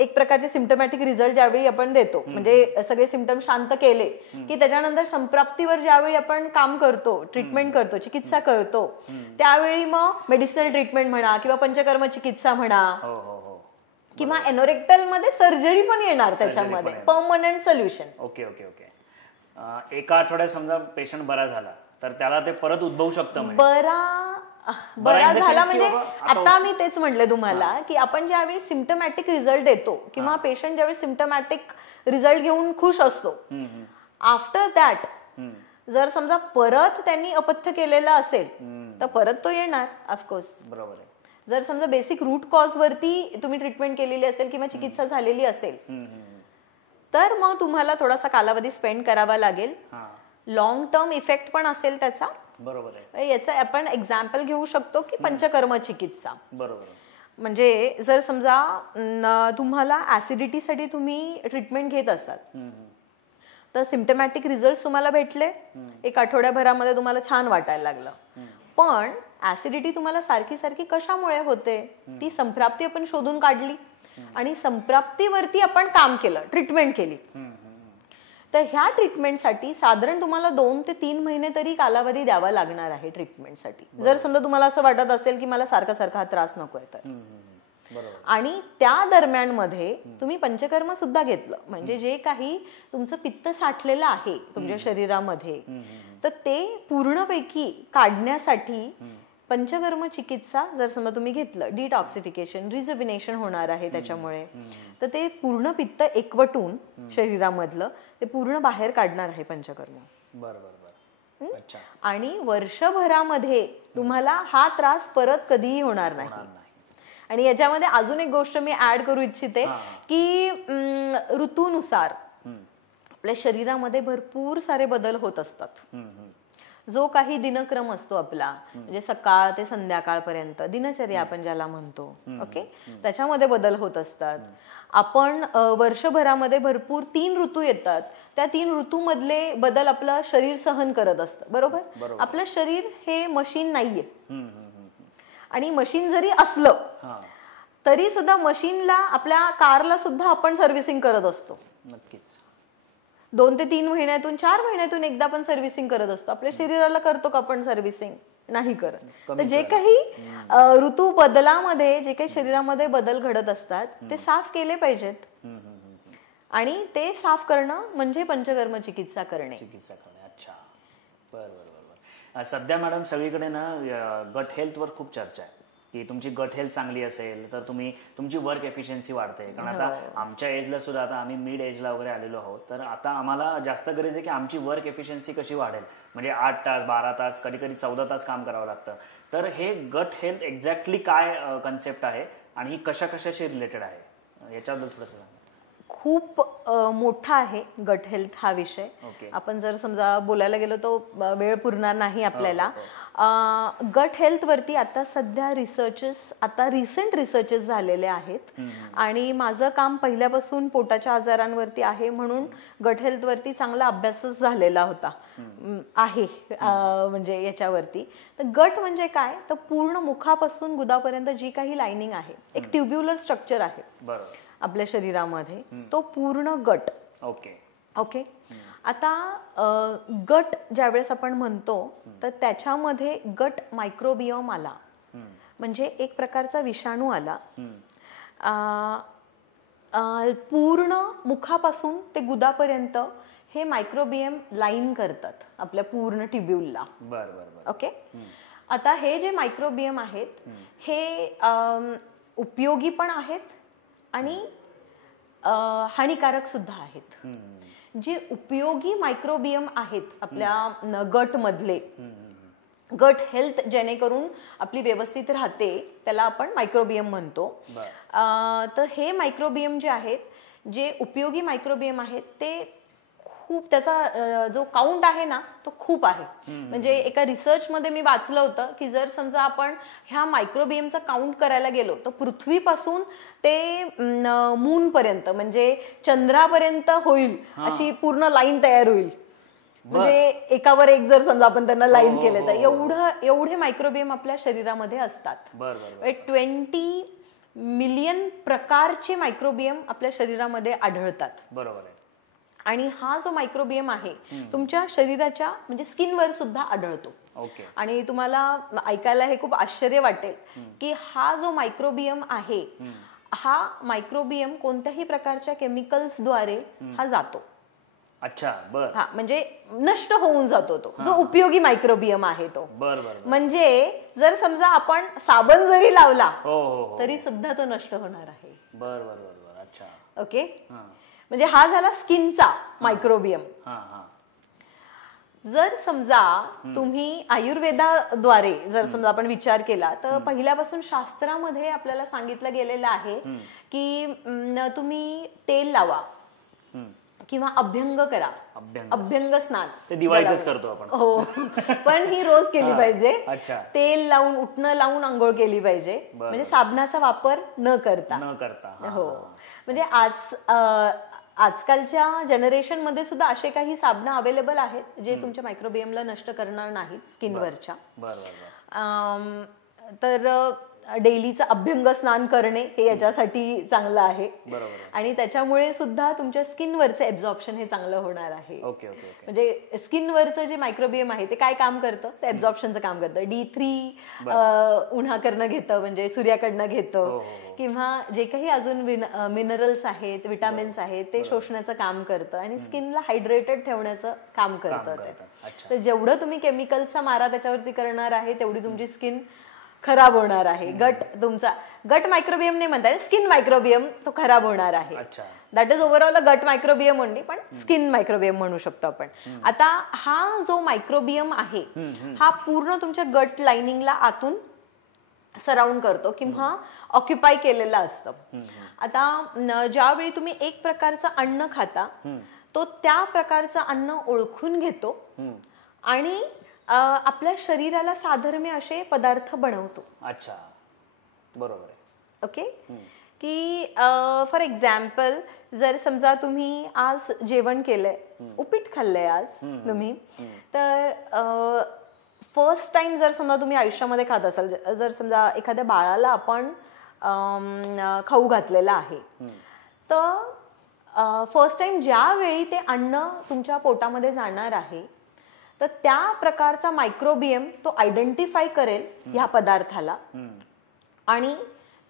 एक प्रकारचे सिम्पटमॅटिक रिझल्ट ज्यावेळी आपण देतो, म्हणजे सगळे सिम्पटम शांत केले की त्याच्यानंतर संप्राप्तीवर ज्यावेळी आपण काम करतो, ट्रीटमेंट करतो, चिकित्सा करतो, त्यावेळी मग मेडिसिनल ट्रीटमेंट म्हणा किंवा पंचकर्म चिकित्सा म्हणा, किंवा एनोरेक्टल मध्ये सर्जरी पण येणार त्याच्यामध्ये. Permanent solution. Okay okay okay. 1 आठवड्यात समजा पेशंट बरा झाला तर त्याला ते परत उद्भवू शकतं. बरा झाला म्हणजे आता मी तेच म्हटलं तुम्हाला की आपण ज्यावेळी सिम्पटमॅटिक रिझल्ट देतो किंवा पेशंट ज्यावेळी सिम्पटमॅटिक रिझल्ट घेऊन खुश असतो, आफ्टर दॅट जर समजा परत त्यांनी अपथ्य केलेलं असेल तर परत तो येणार ऑफकोर्स. बरोबर आहे. जर समजा बेसिक रूट कॉज वरती तुम्ही ट्रीटमेंट केलेली असेल किंवा चिकित्सा झालेली असेल तर मग तुम्हाला थोडासा कालावधी स्पेंड करावा लागेल. लॉंग टर्म इफेक्ट पण असेल त्याचा. बरोबर आहे. याचा आपण एक्झाम्पल घेऊ शकतो की पंचकर्म चिकित्सा. बरोबर. म्हणजे जर समजा तुम्हाला ऍसिडिटीसाठी तुम्ही ट्रीटमेंट घेत असाल तर सिम्पटमॅटिक रिझल्ट तुम्हाला भेटले, 1 आठवड्याभरामध्ये तुम्हाला छान वाटायला लागलं, पण ऍसिडिटी तुम्हाला सारखी सारखी कशामुळे होते, ती संप्राप्ती आपण शोधून काढली आणि संप्राप्तीवरती आपण काम केलं, ट्रीटमेंट केली. तर ह्या ट्रीटमेंटसाठी साधारण तुम्हाला 2 ते 3 महिने तरी कालावधी द्यावा लागणार आहे ट्रीटमेंटसाठी. जर समजा तुम्हाला असं वाटत असेल की मला सारखा सारखा हा त्रास नकोय तर. आणि त्या दरम्यान मध्ये तुम्ही पंचकर्म सुद्धा घेतलं, म्हणजे जे काही तुमचं पित्त साठलेलं आहे तुमच्या शरीरामध्ये तर ते पूर्णपैकी काढण्यासाठी पंचकर्म चिकित्सा जर समजा तुम्ही घेतलं, डिटॉक्सिफिकेशन, रिजुव्हिनेशन होणार आहे त्याच्यामुळे, तर ते पूर्ण पित्त एकवटून शरीरामधलं ते पूर्ण बाहेर काढणार आहे पंचकर्म. बरोबर. अच्छा. आणि वर्षभरामध्ये तुम्हाला हा त्रास परत कधीही होणार नाही. आणि याच्यामध्ये अजून एक गोष्ट मी ऍड करू इच्छिते की ऋतूनुसार आपल्या शरीरामध्ये भरपूर सारे बदल होत असतात. जो काही दिनक्रम असतो आपला, म्हणजे सकाळ ते संध्याकाळपर्यंत दिनचर्या आपण ज्याला म्हणतो, ओके, त्याच्यामध्ये बदल होत असतात. आपण वर्षभरामध्ये भरपूर 3 ऋतू येतात, त्या 3 ऋतूमधले बदल आपलं शरीर सहन करत असतं. बरोबर. आपलं शरीर हे मशीन नाहीये, आणि मशीन जरी असलं तरी सुद्धा मशीनला, आपल्या कारला सुद्धा आपण सर्व्हिसिंग करत असतो. नक्कीच. 2 ते 3 महिन्यातून, 4 महिन्यातून एकदा आपण सर्व्हिसिंग करत असतो. आपल्या शरीराला करतो का आपण सर्व्हिसिंग? नाही करत. तर जे काही ऋतू बदलामध्ये जे काही शरीरामध्ये बदल घडत असतात ते साफ केले पाहिजेत. आणि ते साफ करणं म्हणजे पंचकर्म चिकित्सा करणे. अच्छा. बरोबर. सध्या मॅडम सगळीकडे ना गट हेल्थवर खूप चर्चा आहे की तुमची गट हेल्थ चांगली असेल तर तुमची वर्क एफिशियन्सी वाढते. कारण आता आमच्या एजला सुद्धा, आता आम्ही मिड एजला वगैरे आलेलो आहोत, तर आता आम्हाला जास्त गरज आहे की आमची वर्क एफिशियन्सी कशी वाढेल. म्हणजे 8 तास, 12 तास, कधी कधी 14 तास काम करावं लागतं. तर हे गट हेल्थ एक्झॅक्टली काय कन्सेप्ट आहे आणि ही कशाशी रिलेटेड आहे याच्याबद्दल थोडंसं सांगा. खूप मोठा आहे गट हेल्थ हा विषय. आपण जर समजा बोलायला गेलो तो वेळ पुरणार नाही आपल्याला. गट हेल्थ वरती आता सध्या रिसेंट रिसर्चेस झालेले आहेत आणि माझं काम पहिल्यापासून पोटाच्या आजारांवरती आहे म्हणून गट हेल्थ वरती चांगला अभ्यासच झालेला होता आहे म्हणजे याच्यावरती. तर गट म्हणजे काय तर पूर्ण मुखापासून गुदापर्यंत जी काही लाइनिंग आहे एक ट्युब्युलर स्ट्रक्चर आहे आपल्या शरीरामध्ये तो पूर्ण गट. ओके. आता गट ज्यावेळेस आपण म्हणतो तर त्याच्यामध्ये गट मायक्रोबियम आला म्हणजे एक प्रकारचा विषाणू आला. पूर्ण मुखापासून ते गुदापर्यंत हे मायक्रोबियम लाईन करतात आपल्या पूर्ण ट्युब्युलला. ओके. आता हे जे मायक्रोबियम आहेत हे उपयोगी पण आहेत आणि हानिकारक सुद्धा आहेत. जे उपयोगी मायक्रोबियम आहेत आपल्या गट मधले गट हेल्थ जेणेकरून आपली व्यवस्थित राहते त्याला आपण मायक्रोबियम म्हणतो. तर हे मायक्रोबियम जे आहेत जे उपयोगी मायक्रोबियम आहेत ते खूप त्याचा जो काउंट आहे ना तो खूप आहे. म्हणजे एका रिसर्च मध्ये मी वाचलं होतं की जर समजा आपण ह्या मायक्रोबियमचा काउंट करायला गेलो तर पृथ्वीपासून ते मून पर्यंत म्हणजे चंद्रापर्यंत होईल अशी पूर्ण लाईन तयार होईल. म्हणजे एकावर एक जर समजा आपण त्यांना लाईन केले तर एवढे मायक्रोबियम आपल्या शरीरामध्ये असतात. 20 मिलियन प्रकारचे मायक्रोबियम आपल्या शरीरामध्ये आढळतात. बरोबर आहे. आणि हा जो मायक्रोबियम आहे तुमच्या शरीराच्या म्हणजे स्किनवर सुद्धा आढळतो. आणि तुम्हाला ऐकायला हे खूप आश्चर्य वाटेल की हा जो मायक्रोबियम आहे हा मायक्रोबियम कोणत्याही प्रकारच्या केमिकल्सद्वारे हा जातो. अच्छा. बर. हा म्हणजे नष्ट होऊन जातो तो जो उपयोगी मायक्रोबियम आहे तो. म्हणजे जर समजा आपण साबण जरी लावला तरी सुद्धा तो नष्ट होणार आहे. बर. अच्छा. ओके. म्हणजे हा झाला स्किनचा मायक्रोबियम. जर समजा तुम्ही आयुर्वेदाद्वारे जर समजा आपण विचार केला तर पहिल्यापासून शास्त्रामध्ये आपल्याला सांगितलं गेलेलं आहे की तुम्ही तेल लावा किंवा अभ्यंग करा. अभ्यंग स्नान ते दिवाळीतच करतो आपण. हो पण ही रोज केली पाहिजे. तेल लावून उठणं लावून आंघोळ केली पाहिजे म्हणजे साबणाचा वापर न करता. हो म्हणजे आजकालच्या जनरेशन मध्ये सुद्धा असे काही साबण अवेलेबल आहेत जे तुमच्या मायक्रोबियमला नष्ट करणार नाहीत स्किनवरच्या. तर डेलीचं अभ्यंग स्नान करणे हे याच्यासाठी चांगलं आहे आणि त्याच्यामुळे सुद्धा तुमच्या स्किनवरचं एब्झॉर्प्शन हे चांगलं होणार आहे. म्हणजे स्किनवरचं जे मायक्रोबियम आहे ते काय काम करतं ते एब्झॉर्प्शनचं काम करतं. D3 उन्हाकडनं घेतं म्हणजे सूर्याकडनं घेतं किंवा जे काही अजून मिनरल्स आहेत विटामिन्स आहेत ते शोषण्याचं काम करतं आणि स्किनला हायड्रेटेड ठेवण्याचं काम करतं. तर जेवढं तुम्ही केमिकलचा मारा त्याच्यावरती करणार आहे तेवढी तुमची स्किन खराब होणार आहे. गट मायक्रोबियम नाही म्हणता स्किन मायक्रोबियम तो खराब होणार आहे. दॅट इज ओव्हरऑल अ गट मायक्रोबियम ओनली पण स्किन मायक्रोबियम म्हणू शकतो आपण. आता हा जो मायक्रोबियम आहे हा पूर्ण तुमच्या गट लाइनिंगला आतून सराउंड करतो किंवा ऑक्युपाय केलेलं असतं. आता ज्यावेळी तुम्ही एक प्रकारचं अन्न खाता तो त्या प्रकारचं अन्न ओळखून घेतो आणि आपल्या शरीराला साधर्म्य असे पदार्थ बनवतो. अच्छा. बरोबर आहे. ओके. की फॉर एक्झाम्पल जर समजा तुम्ही आज जेवण केलंय उपीट खाल्लंय आज तुम्ही तर फर्स्ट टाइम जर समजा तुम्ही आयुष्यामध्ये खात असाल जर समजा एखाद्या बाळाला आपण खाऊ घातलेलं आहे तर फर्स्ट टाइम ज्यावेळी ते अन्न तुमच्या पोटामध्ये जाणार आहे तर त्या प्रकारचा मायक्रोबियम तो आयडेंटिफाय करेल ह्या पदार्थाला आणि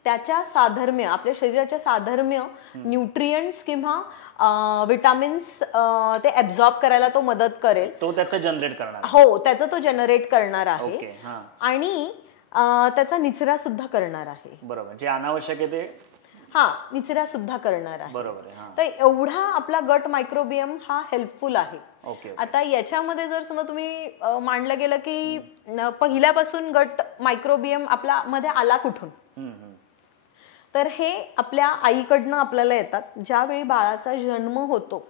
त्याच्या साधर्म्य आपल्या शरीराच्या साधर्म्य न्यूट्रिएंट्स किंवा विटामिन्स ते ऍब्झॉर्ब करायला तो मदत करेल. तो त्याचं जनरेट करणार. हो त्याचा तो जनरेट करणार आहे आणि त्याचा निचरा सुद्धा करणार आहे. बरोबर. जे अनावश्यक आहे ते निचरा सुद्धा करणार आहे. बरोबर. तर एवढा आपला गट मायक्रोबियम हा हेल्पफुल आहे. आता याच्यामध्ये जर समजा तुम्ही मांडलं गेलं की पहिल्यापासून गट मायक्रोबियम आपल्या मध्ये आला कुठून तर हे आपल्या आईकडनं आपल्याला येतात. ज्यावेळी बाळाचा जन्म होतो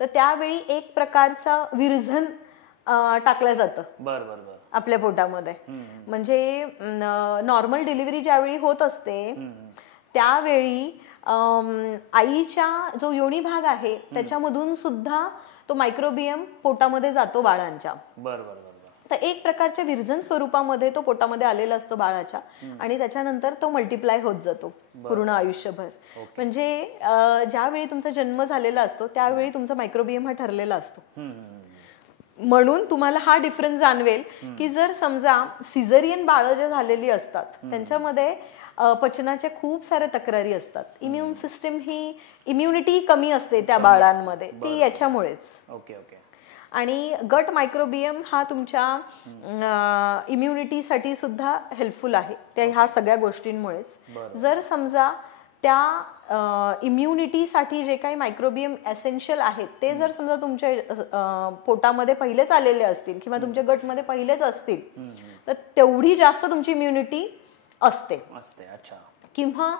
तर त्यावेळी एक प्रकारचा विरझन टाकलं जातं बर बर बर आपल्या पोटामध्ये. म्हणजे नॉर्मल डिलिव्हरी ज्यावेळी होत असते त्यावेळी आईच्या जो योनी भाग आहे त्याच्यामधून सुद्धा तो मायक्रोबियम पोटामध्ये जातो बाळांच्या. बर बर बर. तर एक प्रकारच्या विरजन स्वरूपामध्ये तो पोटामध्ये आलेला असतो बाळाच्या आणि त्याच्यानंतर तो मल्टिप्लाय होत जातो पूर्ण आयुष्यभर. म्हणजे ज्यावेळी तुमचा जन्म झालेला असतो त्यावेळी तुमचा मायक्रोबियम हा ठरलेला असतो. म्हणून तुम्हाला हा डिफरन्स जाणवेल की जर समजा सिझरियन बाळं जे झालेली असतात त्यांच्यामध्ये पचनाच्या खूप साऱ्या तक्रारी असतात. इम्युन सिस्टीम ही इम्युनिटी कमी असते त्या बाळांमध्ये, ती याच्यामुळेच. Okay okay. आणि गट मायक्रोबियम हा तुमच्या इम्युनिटीसाठी सुद्धा हेल्पफुल आहे त्या ह्या सगळ्या गोष्टींमुळेच. जर समजा त्या इम्युनिटीसाठी जे काही मायक्रोबियम एसेन्शियल आहेत ते जर समजा तुमच्या पोटामध्ये पहिलेच आलेले असतील किंवा तुमच्या गटमध्ये पहिलेच असतील तर तेवढी जास्त तुमची इम्युनिटी असते. अच्छा. किंवा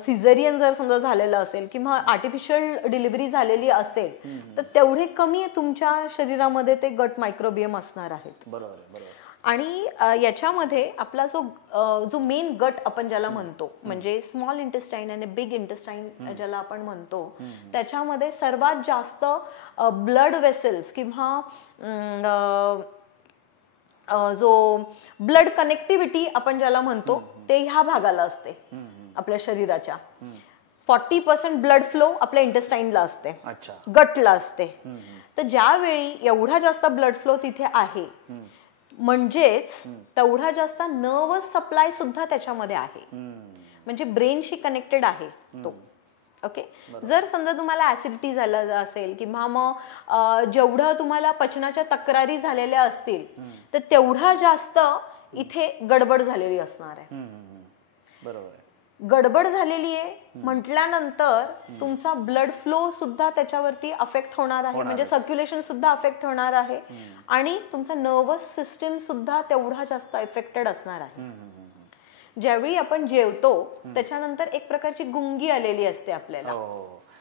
सिझरियन जर समजा झालेलं असेल किंवा आर्टिफिशियल डिलिव्हरी झालेली असेल तर तेवढे कमी तुमच्या शरीरामध्ये ते गट मायक्रोबियम असणार आहेत. बरोबर. आणि याच्यामध्ये आपला जो मेन गट आपण ज्याला म्हणतो म्हणजे स्मॉल इंटेस्टाईन आणि बिग इंटेस्टाईन ज्याला आपण म्हणतो त्याच्यामध्ये सर्वात जास्त ब्लड वेसल्स किंवा जो ब्लड कनेक्टिव्हिटी आपण ज्याला म्हणतो ते ह्या भागाला असते आपल्या शरीराच्या. 40% ब्लड फ्लो आपल्या इंटेस्टाईनला असते, गटला असते. तर ज्यावेळी एवढा जास्त ब्लड फ्लो तिथे आहे म्हणजेच तेवढा जास्त नर्वस सप्लाय सुद्धा त्याच्यामध्ये आहे. म्हणजे ब्रेनशी कनेक्टेड आहे तो. ओके. जर समजा तुम्हाला ऍसिडिटी झालं असेल किंवा मग जेवढं तुम्हाला पचनाच्या तक्रारी झालेल्या असतील तर तेवढा जास्त इथे गडबड झालेली असणार आहे. बरोबर. गडबड झालेली आहे म्हटल्यानंतर तुमचा ब्लड फ्लो सुद्धा त्याच्यावरती अफेक्ट होणार आहे. म्हणजे सर्क्युलेशन सुद्धा अफेक्ट होणार आहे आणि तुमचा नर्वस सिस्टीम सुद्धा तेवढा जास्त इफेक्टेड असणार आहे. ज्यावेळी आपण जेवतो त्याच्यानंतर एक प्रकारची गुंगी आलेली असते आपल्याला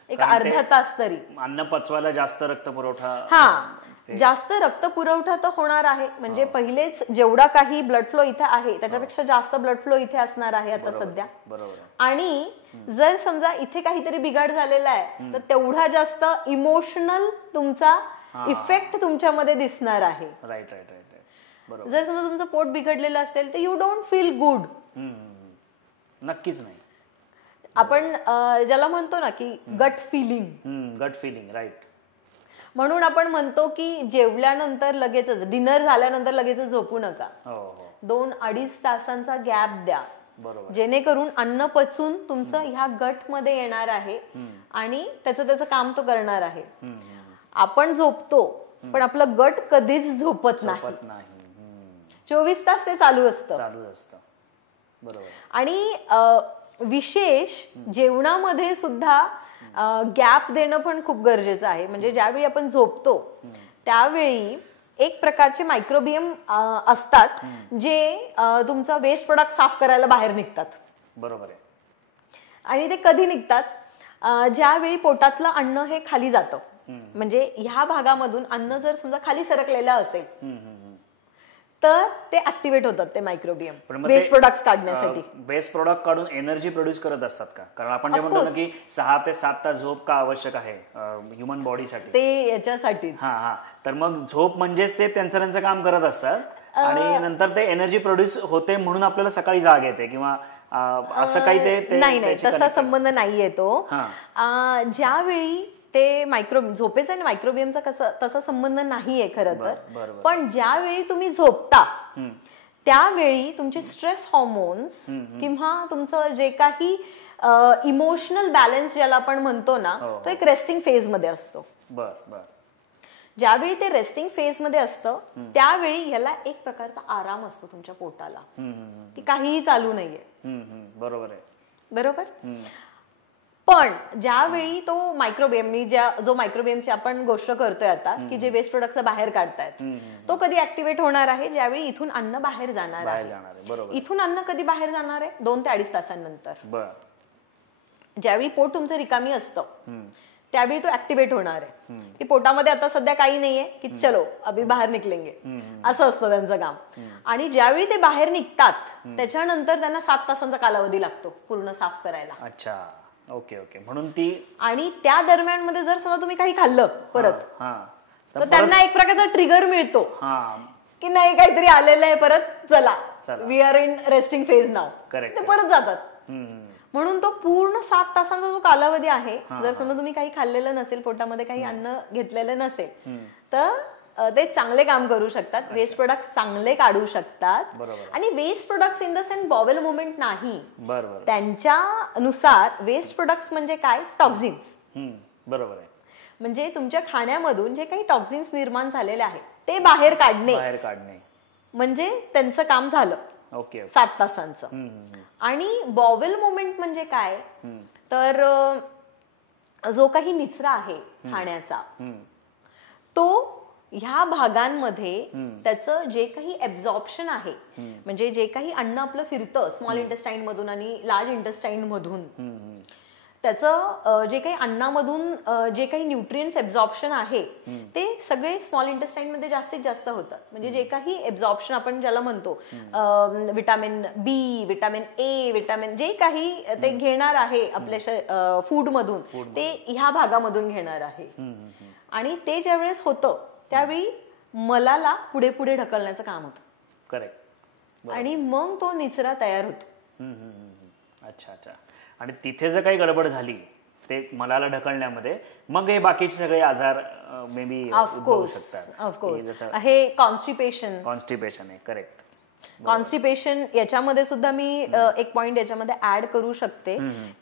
एक अर्धा तास तरी. अन्न पचवायला जास्त रक्त पुरवठा जास्त रक्त पुरवठा तर होणार आहे. म्हणजे पहिलेच जेवढा काही ब्लड फ्लो इथे आहे त्याच्यापेक्षा जास्त ब्लड फ्लो इथे असणार आहे आता सध्या. आणि जर समजा इथे काहीतरी बिघाड झालेला आहे तर तेवढा जास्त इमोशनल तुमचा इफेक्ट तुमच्यामध्ये दिसणार आहे. राईट. जर समजा तुमचं पोट बिघडलेलं असेल तर यू डोंट फील गुड. नक्कीच नाही. आपण ज्याला म्हणतो ना की गट फिलिंग. राईट. म्हणून आपण म्हणतो की जेवल्यानंतर लगेचच डिनर झाल्यानंतर लगेचच झोपू नका. 2-2.5 तासांचा गॅप द्या जेणेकरून अन्न पचून तुमचं ह्या गट मध्ये येणार आहे आणि त्याचं काम तो करणार आहे. आपण झोपतो पण आपलं गट कधीच झोपत नाही. 24 तास ते चालू असतं. आणि विशेष जेवणामध्ये सुद्धा गॅप देणं पण खूप गरजेचं आहे. म्हणजे ज्यावेळी आपण झोपतो त्यावेळी एक प्रकारचे मायक्रोबियम असतात जे तुमचा वेस्ट प्रोडक्ट साफ करायला बाहेर निघतात. बरोबर आहे. आणि ते कधी निघतात? ज्यावेळी पोटातलं अन्न हे खाली जातं. म्हणजे ह्या भागामधून अन्न जर समजा खाली सरकलेलं असेल तर ते ऍक्टिव्हेट होतात ते मायक्रोबियम वेस्ट प्रोडक्ट्स काढण्यासाठी. वेस्ट प्रोडक्ट काढून एनर्जी प्रोड्यूस करत असतात का? कारण आपण जे म्हणतो ना की 6 ते 7 तास झोप का आवश्यक आहे ह्युमन बॉडीसाठी, ते याच्यासाठी. तर मग झोप म्हणजेच ते त्यांचं काम करत असतात आणि नंतर ते एनर्जी प्रोड्यूस होते म्हणून आपल्याला सकाळी जाग येते किंवा असं काही ते नाही, तसा संबंध नाहीये तो. ज्यावेळी ते झोपेचा आणि मायक्रोबियमचा तसा संबंध नाहीये खरं तर. पण ज्यावेळी तुम्ही झोपता त्यावेळी तुमचे स्ट्रेस हॉर्मोन्स किंवा तुमचं जे काही इमोशनल बॅलन्स ज्याला आपण म्हणतो ना तो एक रेस्टिंग फेज मध्ये असतो. ज्यावेळी ते रेस्टिंग फेज मध्ये असतं त्यावेळी याला एक प्रकारचा आराम असतो तुमच्या पोटाला की काहीही चालू नाहीये. बरोबर. पण ज्यावेळी तो मायक्रोबियम जो मायक्रोबियमची आपण गोष्ट करतोय आता की जे वेस्ट प्रोडक्ट्स बाहेर काढतायत तो कधी ऍक्टिव्हेट होणार आहे ज्यावेळी इथून अन्न बाहेर जाणार आहे. इथून अन्न कधी बाहेर जाणार आहे 2 ते 2.5 तासांनंतर. ज्यावेळी पोट तुमचं रिकामी असतं त्यावेळी तो ऍक्टिव्हेट होणार आहे की पोटामध्ये आता सध्या काही नाहीये की चलो अभि बाहेर निकलेंगे असं असतं त्यांचं काम. आणि ज्यावेळी ते बाहेर निघतात त्याच्यानंतर त्यांना 7 तासांचा कालावधी लागतो पूर्ण साफ करायला. अच्छा, ओके ओके. म्हणून ती आणि त्या दरम्यान मध्ये जर समजा तुम्ही काही खाल्लं परत तर त्यांना एक प्रकारचा ट्रिगर मिळतो की नाही काहीतरी आलेलं आहे परत, चला we are in resting phase now, ते परत जातात. म्हणून तो पूर्ण 7 तासांचा जो कालावधी आहे जर समजा तुम्ही काही खाल्लेलं नसेल, पोटामध्ये काही अन्न घेतलेलं नसेल तर ते चांगले काम करू शकतात, वेस्ट प्रोडक्ट चांगले काढू शकतात. आणि waste products in the sense bowel movement नाही, त्यांच्यानुसार वेस्ट प्रोडक्ट्स म्हणजे काय, टॉक्झिन्स. बरोबर आहे. म्हणजे तुमच्या खाण्यामधून जे काही टॉक्झिन्स निर्माण झालेले आहेत ते बाहेर काढणे म्हणजे त्यांचं काम झालं 7 तासांचं. आणि बॉवेल मुवमेंट म्हणजे काय तर जो काही निचरा आहे खाण्याचा तो ह्या भागांमध्ये त्याचं जे काही ऍब्झॉर्प्शन आहे म्हणजे जे काही अन्न आपलं फिरतं स्मॉल इंटेस्टाईन मधून आणि लार्ज इंटेस्टाईन मधून त्याचं जे काही अन्नामधून जे काही न्यूट्रिएंट्स ऍब्झॉर्प्शन आहे ते सगळे स्मॉल इंटेस्टाईन मध्ये जास्तीत जास्त होतं. म्हणजे जे काही ऍब्झॉर्प्शन आपण ज्याला म्हणतो vitamin B, vitamin A, vitamin जे काही ते घेणार आहे आपल्या फूड मधून ते ह्या भागामधून घेणार आहे. आणि ते ज्या वेळेस होतं त्यावेळी मलाला पुढे पुढे ढकलण्याचं काम होतं. करेक्ट. आणि मग तो निचरा तयार होतो. अच्छा अच्छा. आणि तिथे जर काही गडबड झाली ते मलाला ढकलण्यामध्ये मग हे बाकीचे सगळे आजार मे बी उद्भवू शकतात. ऑफकोर्स हे कॉन्स्टिपेशन आहे. करेक्ट. कॉन्स्टिपेशन याच्यामध्ये सुद्धा मी एक पॉइंट याच्यामध्ये ऍड करू शकते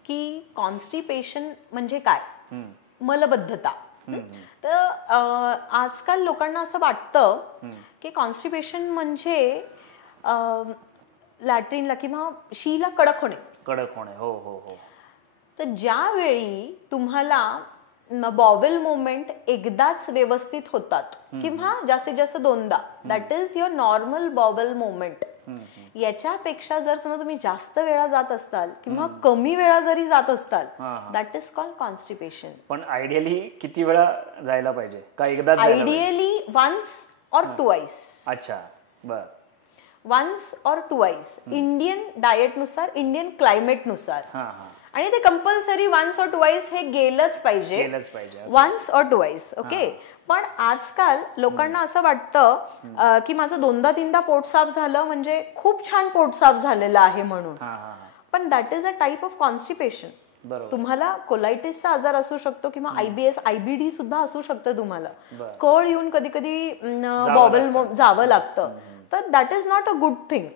की कॉन्स्टिपेशन म्हणजे काय, मलबद्धता. तर आजकाल लोकांना असं वाटतं की कॉन्स्टिपेशन म्हणजे लॅट्रिनला किंवा शीला कडक होणे. हो हो हो. तर ज्यावेळी तुम्हाला बॉवेल मुवमेंट एकदाच व्यवस्थित होतात किंवा जास्तीत जास्त 2दा, that is your normal bowel movement. याच्यापेक्षा जर समजा तुम्ही जास्त वेळा जात असताल किंवा कमी वेळा जरी जात असताल दॅट इज कॉल्ड कॉन्स्टिपेशन. पण आयडियली किती वेळा जायला पाहिजे का एकदाच? Ideally once or twice. अच्छा, बर. Once or twice Indian diet नुसार, इंडियन क्लायमेट नुसार. आणि ते कंपल्सरी वन्स ऑर ट्वाइस हे गेलंच पाहिजे, वन्स ऑर ट्वाइस. ओके. पण आजकाल लोकांना असं वाटतं की माझं 2दा-3दा पोट साफ झालं म्हणजे खूप छान पोट साफ झालेलं आहे म्हणून. पण that is a type of constipation. तुम्हाला कोलायटिसचा आजार असू शकतो किंवा IBS, IBD सुद्धा असू शकतं. तुम्हाला कळ येऊन कधी कधी बॉबल जावं लागतं. तर that is not a good thing.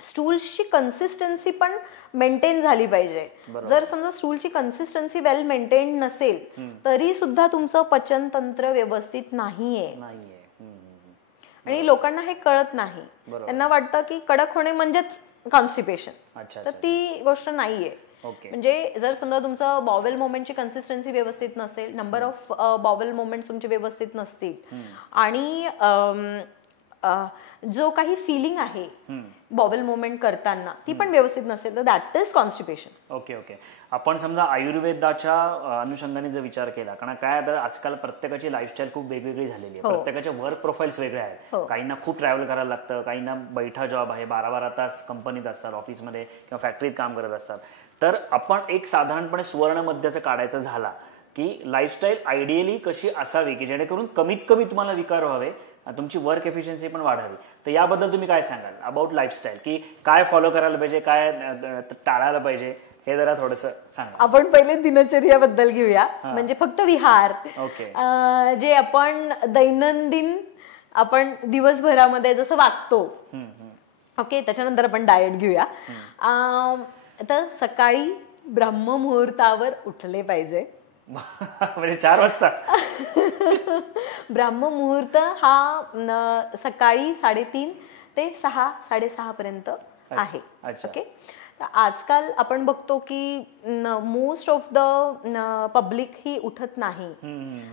स्टूल्सची कन्सिस्टन्सी पण मेंटेन झाली पाहिजे. जर समजा स्टूलची कन्सिस्टन्सी वेल मेंटेन नसेल तरी सुद्धा तुमचं पचन तंत्र व्यवस्थित नाहीये. आणि लोकांना हे कळत नाही. त्यांना वाटतं की कडक होणे म्हणजेच कॉन्स्टिपेशन. तर ती गोष्ट नाहीये. म्हणजे जर समजा तुमचं बॉवेल मुवमेंटची कन्सिस्टन्सी व्यवस्थित नसेल, नंबर ऑफ बॉवेल मुवमेंट तुमचे व्यवस्थित नसतील आणि जो काही फिलिंग आहे बॉवेल मुवमेंट करताना ती पण व्यवस्थित नसेल तर that is constipation. Okay okay. आपण समजा आयुर्वेदाच्या अनुषंगाने जर विचार केला, कारण काय आता आजकाल प्रत्येकाची लाईफस्टाईल खूप वेगवेगळी झालेली आहे. प्रत्येकाचे वर्क प्रोफाईल्स वेगळे आहेत. काहींना खूप ट्रॅव्हल करायला लागतं, काहींना बैठा जॉब आहे, 12-12 तास कंपनीत असतात, ऑफिसमध्ये किंवा फॅक्टरीत काम करत असतात. तर आपण एक साधारणपणे सुवर्ण मध्याचं काढायचं झाला की लाईफस्टाईल आयडियली कशी असावी की जेणेकरून कमीत कमी तुम्हाला विकार व्हावे, तुमची वर्क एफिशियन्सी पण वाढावी. तर याबद्दल तुम्ही काय सांगाल अबाउट लाईफस्टाईल, की काय फॉलो करायला पाहिजे, काय टाळायला पाहिजे, हे जरा थोडंसं सांगा. आपण पहिले दिनचर्याबद्दल घेऊया. म्हणजे फक्त विहार जे आपण दैनंदिन आपण दिवसभरामध्ये जसं वागतो. ओके. त्याच्यानंतर आपण डाएट घेऊया. तर सकाळी ब्रह्ममुहूर्तावर उठले पाहिजे. म्हणजे 4 वाजता. ब्रह्ममुहूर्त हा सकाळी 3:30 ते 6-6:30 पर्यंत आहे. ओके. तर आजकाल आपण बघतो की मोस्ट ऑफ द पब्लिक ही उठत नाही.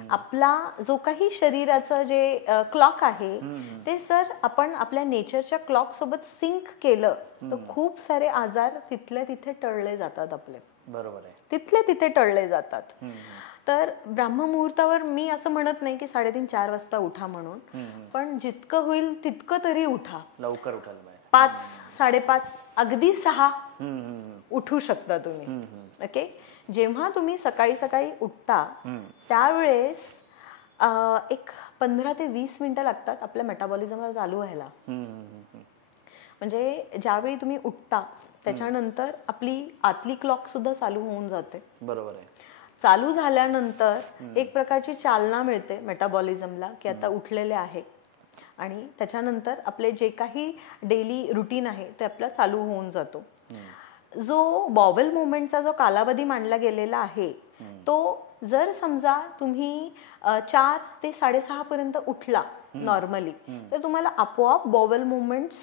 आपला जो काही शरीराचं जे क्लॉक आहे ते जर आपण आपल्या नेचरच्या क्लॉक सोबत सिंक केलं तर खूप सारे आजार तिथल्या तिथे टळले जातात आपले. बरोबर आहे. तिथले तिथे टळले जातात. तर ब्राह्ममुहूर्तावर मी असं म्हणत नाही की 3:30-4 वाजता उठा म्हणून, पण जितकं होईल तितकं तरी उठा. लवकर उठायला पाहिजे. 5-5:30 अगदी 6 उठू शकता तुम्ही. ओके. जेव्हा तुम्ही सकाळी सकाळी उठता त्यावेळेस एक 15 ते 20 मिनिटं लागतात आपल्या मेटाबॉलिझमला चालू व्हायला. म्हणजे ज्यावेळी तुम्ही उठता त्याच्यानंतर आपली आतली क्लॉक सुद्धा चालू होऊन जाते. बरोबर आहे. चालू झाल्यानंतर एक प्रकारची चालना मिळते मेटाबॉलिझमला की आता उठलेले आहे, आणि त्याच्यानंतर आपले जे काही डेली रुटीन आहे ते आपला चालू होऊन जातो. जो बॉवेल मुवमेंटचा जो कालावधी मांडला गेलेला आहे तो जर समजा तुम्ही 4 ते 6:30 पर्यंत उठला नॉर्मली तर तुम्हाला आपोआप बॉवेल मुवमेंट्स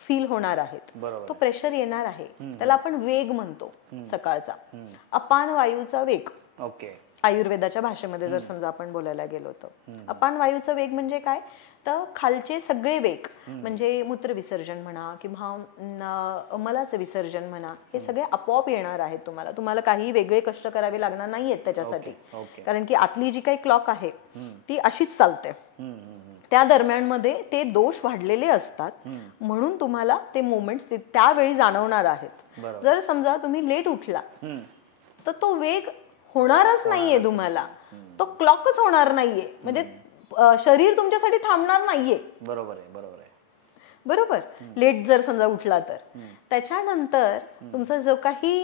फील होणार आहेत. तो प्रेशर येणार आहे. त्याला आपण वेग म्हणतो सकाळचा, अपान वायूचा वेग. ओके. आयुर्वेदाच्या भाषेमध्ये जर समजा आपण बोलायला गेलो तर अपान वायूचा वेग म्हणजे काय, तर खालचे सगळे वेग म्हणजे मूत्रविसर्जन म्हणा किंवा मलाचं विसर्जन म्हणा, हे सगळे आपोआप येणार आहेत. तुम्हाला काही वेगळे कष्ट करावे लागणार नाहीयेत त्याच्यासाठी. कारण की आतली जी काही क्लॉक आहे ती अशीच चालते. त्या दरम्यान मध्ये ते दोष वाढलेले असतात म्हणून तुम्हाला ते मोमेंट्स त्यावेळी जाणवणार आहेत. जर समजा तुम्ही लेट उठला तर तो वेग होणारच नाहीये तुम्हाला, तो क्लॉकच होणार नाहीये. म्हणजे शरीर तुमच्यासाठी थांबणार नाहीये. बरोबर आहे. बरोबर आहे. बरोबर. लेट जर समजा उठला तर त्याच्यानंतर तुमचा जो काही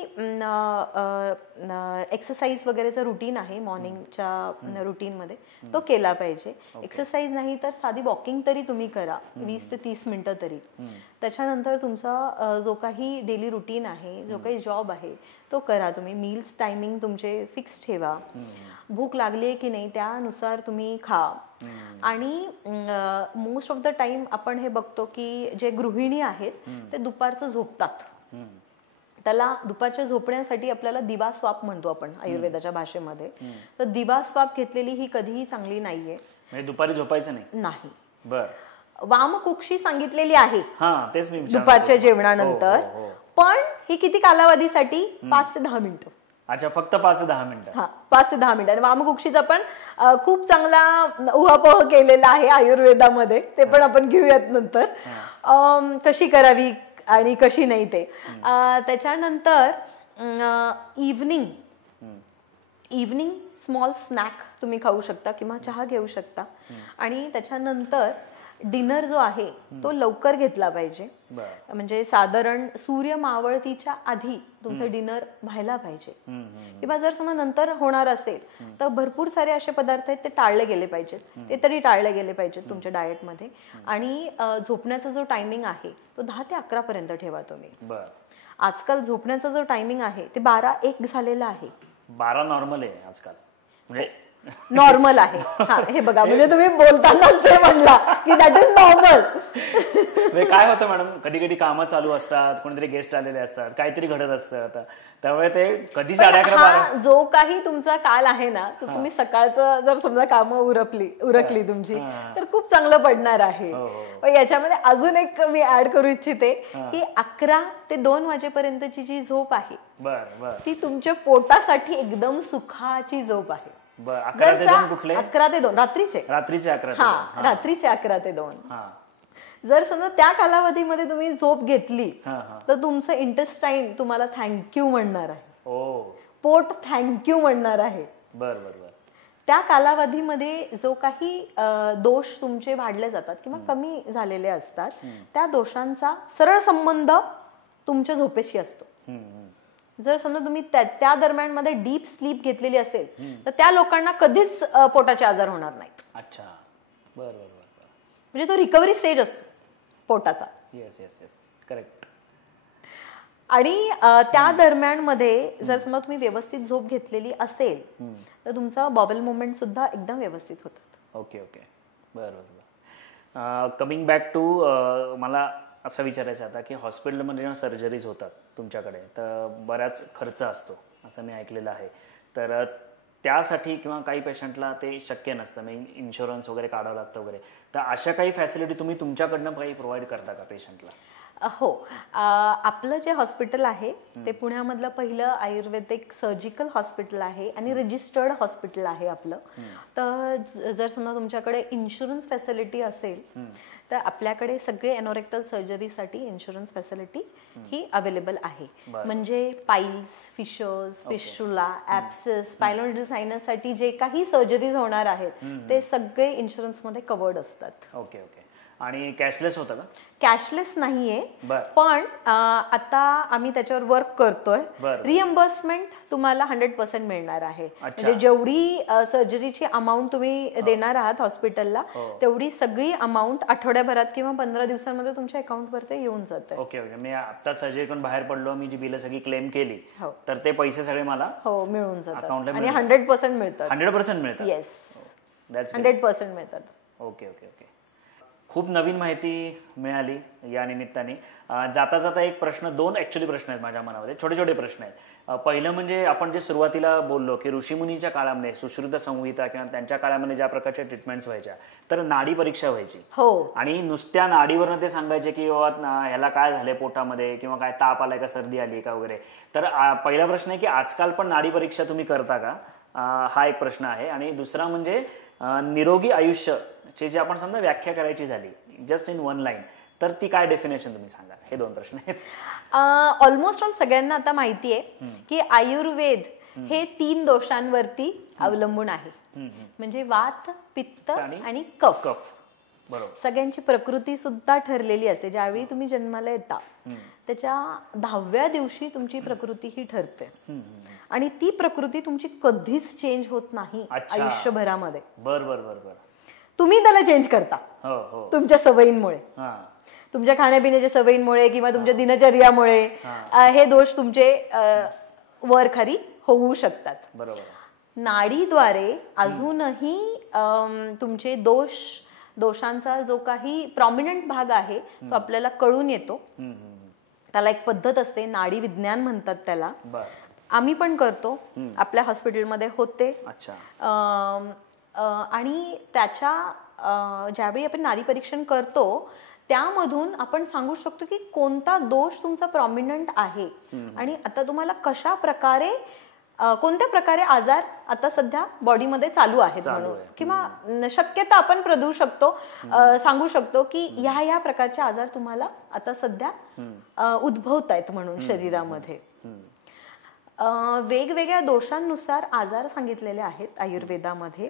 एक्सरसाइज वगैरेचा रुटीन आहे मॉर्निंगच्या रुटीन मध्ये तो केला पाहिजे. एक्सरसाइज नाही तर साधी वॉकिंग तरी तुम्ही करा 20 ते 30 मिनिटं तरी. त्याच्यानंतर तुमचा जो काही डेली रुटीन आहे, जो काही जॉब आहे तो करा तुम्ही. मील्स टायमिंग तुमचे फिक्स ठेवा. भूक लागली आहे की नाही त्यानुसार तुम्ही खा. आणि मोस्ट ऑफ द टाइम आपण हे बघतो की जे गृहिणी आहेत ते दुपारचं झोपतात. त्याला दुपारच्या झोपण्यासाठी आपल्याला दिवा स्वाप म्हणतो आपण आयुर्वेदाच्या भाषेमध्ये. तर दिवा स्वाप घेतलेली ही कधीही चांगली नाहीये. म्हणजे दुपारी झोपायचं नाही. बर. वामकुक्षी सांगितलेली आहे तेच मी दुपारच्या जेवणानंतर, पण ही किती कालावधीसाठी 5 ते 10 मिनिटं. अच्छा, फक्त 5 ते 10 मिनिटं. 5 ते 10 मिनिटं. आणि वामकुक्षीचा पण खूप चांगला उहापोह केलेला आहे आयुर्वेदामध्ये, ते पण आपण घेऊयात नंतर कशी करावी आणि कशी नाही ते. त्याच्यानंतर इव्हनिंग स्मॉल स्नॅक तुम्ही खाऊ शकता किंवा चहा घेऊ शकता. आणि त्याच्यानंतर डिनर जो आहे तो लवकर घेतला पाहिजे. म्हणजे साधारण सूर्य मावळतीच्या आधी तुमचं डिनर व्हायला पाहिजे. किंवा जर समजा नंतर होणार असेल तर भरपूर सारे असे पदार्थ आहेत ते टाळले गेले पाहिजेत. ते तरी टाळले गेले पाहिजेत तुमच्या डाएटमध्ये. आणि झोपण्याचा जो टायमिंग आहे तो 10 ते 11 पर्यंत ठेवा तुम्ही. आजकाल झोपण्याचा जो टायमिंग आहे ते 12-1 झालेला आहे. 12 नॉर्मल आहे आजकाल. म्हणजे नॉर्मल आहे. हे बघा, म्हणजे तुम्ही बोलताना ते म्हणला की दॅट इज नॉर्मल. काय होतं मॅडम, कधी कधी कामं चालू असतात, कोणीतरी गेस्ट आलेले असतात, काहीतरी घडत असतं, त्यामुळे ते कधी 11:30 जो काही तुमचा काल आहे ना तो तुम्ही सकाळचं जर समजा कामं उरकली तुमची तर खूप चांगलं पडणार आहे. याच्यामध्ये अजून एक मी ऍड करू इच्छिते की 11 ते 2 वाजेपर्यंतची जी झोप आहे ती तुमच्या पोटासाठी एकदम सुखाची झोप आहे. 11 ते 2 कुठले? 11 ते 2 रात्रीचे 11 ते 2. जर समजा त्या कालावधीमध्ये तुम्ही झोप घेतली तर तुमचं इंटेस्टाईन तुम्हाला थँक्यू म्हणणार आहे. पोट थँक्यू म्हणणार आहे. त्या कालावधीमध्ये जो काही दोष तुमचे वाढले जातात किंवा कमी झालेले असतात त्या दोषांचा सरळ संबंध तुमच्या झोपेशी असतो. जर समजा तुम्ही त्या दरम्यान मध्ये डीप स्लीप घेतलेली असेल तर त्या लोकांना कधीच पोटाचे आजार होणार नाहीत. अच्छा, बरोबर. म्हणजे तो रिकव्हरी स्टेज असतो पोटाचा. करेक्ट. आणि त्या दरम्यान मध्ये जर समजा तुम्ही व्यवस्थित झोप घेतलेली असेल तर तुमचा बॉवेल मुवमेंट सुद्धा एकदम व्यवस्थित होतात. ओके. बरोबर. कमिंग बॅक टू मला असं विचारायचं आता की हॉस्पिटलमध्ये जेव्हा सर्जरीज होतात तुमच्याकडे तर बराच खर्च असतो असं मी ऐकलेलं आहे. तर त्यासाठी किंवा काही पेशंटला ते शक्य नसतं, म्हणजे इन्शुरन्स वगैरे काढावं लागतं वगैरे, तर अशा काही फॅसिलिटी तुम्ही तुमच्याकडनं काही प्रोव्हाइड करता का पेशंटला? हो. आपलं जे हॉस्पिटल आहे ते पुण्यामधलं पहिलं आयुर्वेदिक सर्जिकल हॉस्पिटल आहे आणि रजिस्टर्ड हॉस्पिटल आहे आपलं. तर जर समजा तुमच्याकडे इन्शुरन्स फॅसिलिटी असेल तर आपल्याकडे सगळे एनोरेक्टल सर्जरीसाठी इन्शुरन्स फॅसिलिटी ही अवेलेबल आहे. म्हणजे पाईल्स, फिशर्स, फिशुला, ॲप्सिस, पायलोनोडल सायनससाठी जे काही सर्जरीज होणार आहेत ते सगळे इन्शुरन्समध्ये कवर्ड असतात. Okay okay. आणि कॅशलेस होतं का? कॅशलेस नाहीये, पण आता आम्ही त्याच्यावर वर्क करतोय. रिएम्बर्समेंट तुम्हाला 100% मिळणार आहे. म्हणजे जेवढी सर्जरीची अमाऊंट तुम्ही देणार आहात हॉस्पिटलला तेवढी सगळी अमाऊंट आठवड्याभरात किंवा 15 दिवसांमध्ये तुमच्या अकाउंटवर ते येऊन जाते. Okay okay. मी आता सर्जरी करून बाहेर पडलो, मी जी बिलं सगळी क्लेम केली तर ते पैसे सगळे मला मिळून जातात आणि 100% मिळतात. 100% मिळतात? येस, 100% मिळतात. Okay okay okay. खूप नवीन माहिती मिळाली या निमित्ताने. जाता जाता एक प्रश्न, दोन ॲक्च्युली प्रश्न आहेत माझ्या मनामध्ये, छोटे छोटे प्रश्न आहेत. पहिलं म्हणजे आपण जे सुरुवातीला बोललो की ऋषीमुनीच्या काळामध्ये सुश्रुत संहिता किंवा त्यांच्या काळामध्ये ज्या प्रकारच्या ट्रीटमेंट्स व्हायच्या तर नाडी परीक्षा व्हायची आणि नुसत्या नाडीवरनं ते सांगायचे की बाबा ह्याला काय झालंय पोटामध्ये किंवा काय ताप आलाय का, सर्दी आली का वगैरे. तर पहिला प्रश्न आहे की आजकाल पण नाडी परीक्षा तुम्ही करता का, हा एक प्रश्न आहे. आणि दुसरा म्हणजे निरोगी आयुष्य ची जी आपण समजा व्याख्या करायची झाली जस्ट इन वन लाईन तर ती काय डेफिनेशन तुम्ही सांगा? हे दोन प्रश्न आहेत. ऑलमोस्ट ऑल सगळ्यांना आता माहिती आहे की आयुर्वेद हे 3 दोषांवरती अवलंबून आहे. म्हणजे वात, पित्त आणि कफ. बरोबर. सगळ्यांची प्रकृती सुद्धा ठरलेली असते. ज्यावेळी तुम्ही जन्माला येता त्याच्या 10व्या दिवशी तुमची प्रकृती ही ठरते आणि ती प्रकृती तुमची कधीच चेंज होत नाही आयुष्यभरामध्ये. बरोबर. तुम्ही त्याला चेंज करता तुमच्या सवयींमुळे, तुमच्या खाण्यापिण्याच्या सवयींमुळे किंवा तुमच्या दिनचर्यामुळे हे दोष तुमचे वर खाली होऊ शकतात. बरोबर. नाडीद्वारे अजूनही तुमचे दोषांचा जो काही प्रॉमिनंट भाग आहे तो आपल्याला कळून येतो. त्याला एक पद्धत असते, नाडी विज्ञान म्हणतात त्याला. आम्ही पण करतो, आपल्या हॉस्पिटलमध्ये होते. आणि त्याच्या ज्यावेळी आपण नाडी परीक्षण करतो त्यामधून आपण सांगू शकतो की कोणता दोष तुमचा प्रॉमिनंट आहे आणि आता तुम्हाला कशा प्रकारे कोणत्या प्रकारे आजार आता सध्या बॉडीमध्ये चालू आहेत म्हणून, किंवा शक्यता आपण प्रदू शकतो, सांगू शकतो की ह्या प्रकारचे आजार तुम्हाला आता सध्या उद्भवत आहेत म्हणून शरीरामध्ये. वेगवेगळ्या दोषांनुसार आजार सांगितलेले आहेत आयुर्वेदामध्ये.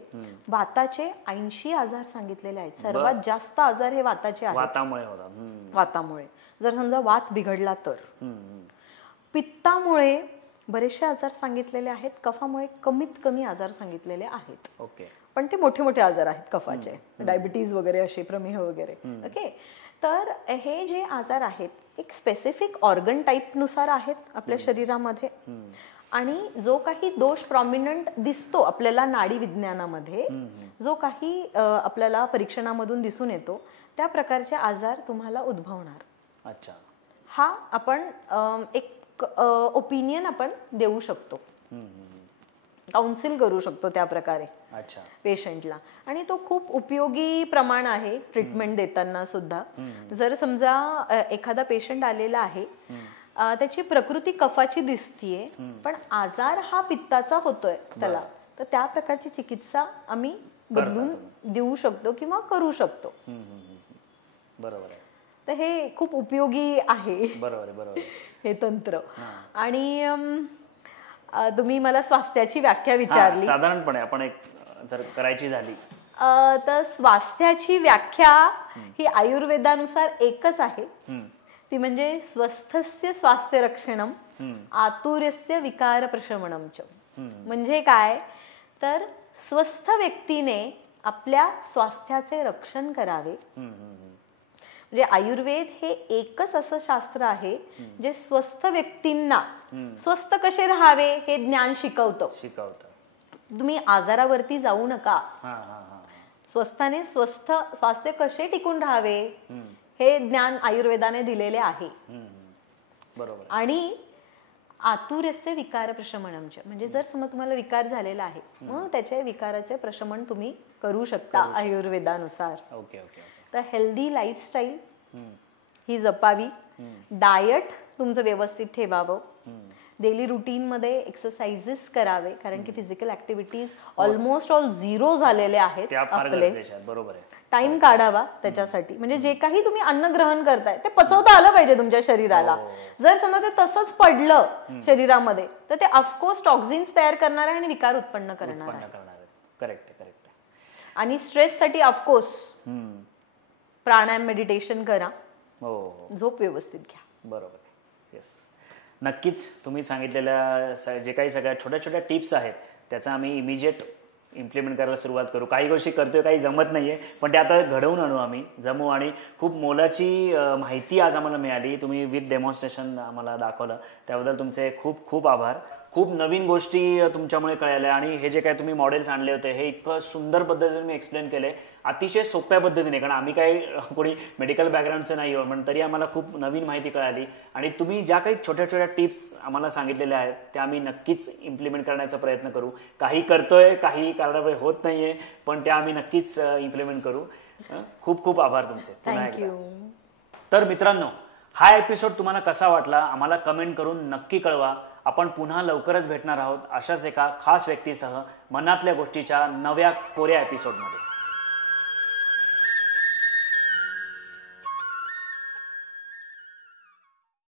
वाताचे 80 आजार सांगितलेले आहेत. सर्वात जास्त आजार हे वाताचे आहेत, वातामुळे. जर समजा वात बिघडला तर. पित्तामुळे बरेचसे आजार सांगितलेले आहेत, कफामुळे कमीत कमी आजार सांगितलेले आहेत. पण ते मोठे मोठे आजार आहेत कफाचे, डायबिटीज वगैरे असे, प्रमेह वगैरे. ओके. तर हे जे आजार आहेत एक स्पेसिफिक ऑर्गन टाईप नुसार आहेत आपल्या शरीरामध्ये आणि जो काही दोष प्रॉमिनंट दिसतो आपल्याला नाडी विज्ञानामध्ये, जो काही आपल्याला परीक्षणामधून दिसून येतो त्या प्रकारचे आजार तुम्हाला उद्भवणार. हा आपण एक ओपिनियन आपण देऊ शकतो, काउन्सिल करू शकतो त्या प्रकारे पेशंटला. आणि तो खूप उपयोगी प्रमाण आहे ट्रीटमेंट देताना सुद्धा. जर समजा एखादा पेशंट आलेला आहे, त्याची प्रकृती कफाची दिसतीये पण आजार हा पित्ताचा होतोय त्याला, तर त्या प्रकारची चिकित्सा आम्ही बदलून देऊ शकतो किंवा करू शकतो. बरोबर आहे. तर हे खूप उपयोगी आहे. बरोबर हे तंत्र. आणि तुम्ही मला स्वास्थ्याची व्याख्या विचारली. साधारणपणे आपण एक जर करायची झाली तर स्वास्थ्याची व्याख्या ही आयुर्वेदानुसार एकच आहे. ती म्हणजे स्वस्थस्य स्वास्थ्य रक्षणम आतुर्यस्य विकार प्रशमनम च. म्हणजे काय तर स्वस्थ व्यक्तीने आपल्या स्वास्थ्याचे रक्षण करावे. म्हणजे आयुर्वेद हे एकच असं शास्त्र आहे जे स्वस्थ व्यक्तींना स्वस्थ कसे राहावे हे ज्ञान शिकवतं. तुम्ही आजारावरती जाऊ नका, स्वस्थाने स्वास्थ्य कसे टिकून राहावे हे ज्ञान आयुर्वेदाने दिलेले आहे. बरोबर. आणि आतुरस्य विकार प्रशमनमचे, म्हणजे जर समज तुम्हाला विकार झालेला आहे मग त्याच्या विकाराचे प्रशमन तुम्ही करू शकता आयुर्वेदानुसार. Okay okay. तर हेल्दी लाईफस्टाईल ही जपावी, डायट तुमचं व्यवस्थित ठेवावं, डेली रुटीन मध्ये एक्सरसाइजेस करावे, कारण की physical activities almost all zero झालेले आहेत आपले. बरोबर आहे. टाइम काढावा त्याच्यासाठी, म्हणजे जे काही तुम्ही अन्न ग्रहण करताय ते पचवता आलं पाहिजे तुमच्या शरीराला. जर समजा ते तसंच पडलं शरीरामध्ये तर ते ऑफकोर्स टॉक्झिन्स तयार करणार आहे आणि विकार उत्पन्न करणार आहे. Correct correct. आणि स्ट्रेससाठी ऑफकोर्स प्राणायाम, मेडिटेशन करा, झोप व्यवस्थित घ्या. बरोबर. येस, नक्कीच तुम्ही सांगितलेल्या जे काही सगळ्या छोट्या छोट्या टिप्स आहेत त्याचा आम्ही इमिजिएट इम्प्लिमेंट करायला सुरुवात करू. काही गोष्टी करतोय, काही जमत नाहीये, पण ते आता घडवून आणू आम्ही, जमू. आणि खूप मोलाची माहिती आज आम्हाला मिळाली. तुम्ही विथ डेमॉन्स्ट्रेशन आम्हाला दाखवलं, त्याबद्दल तुमचे खूप खूप आभार. खूप नवीन गोष्टी तुमच्यामुळे कळाल्या आणि हे जे काही तुम्ही मॉडेल्स आणले होते हे इतकं सुंदर पद्धतीने मी एक्सप्लेन केले, अतिशय सोप्या पद्धतीने, कारण आम्ही काही कोणी मेडिकल बॅकग्राऊंडचं नाही हो, पण तरी आम्हाला खूप नवीन माहिती कळाली. आणि तुम्ही ज्या काही छोट्या छोट्या टिप्स आम्हाला सांगितलेल्या आहेत त्या आम्ही नक्कीच इम्प्लिमेंट करण्याचा प्रयत्न करू. काही करतोय, काही कारणामुळे होत नाहीये, पण त्या आम्ही नक्कीच इम्प्लिमेंट करू. खूप खूप आभार तुमचे. थँक्यू. तर मित्रांनो, हा एपिसोड तुम्हाला कसा वाटला आम्हाला कमेंट करून नक्की कळवा. आपण पुन्हा लवकरच भेटणार आहोत अशाच एका खास व्यक्तीसह मनातल्या गोष्टीच्या नव्या कोऱ्या एपिसोडमध्ये.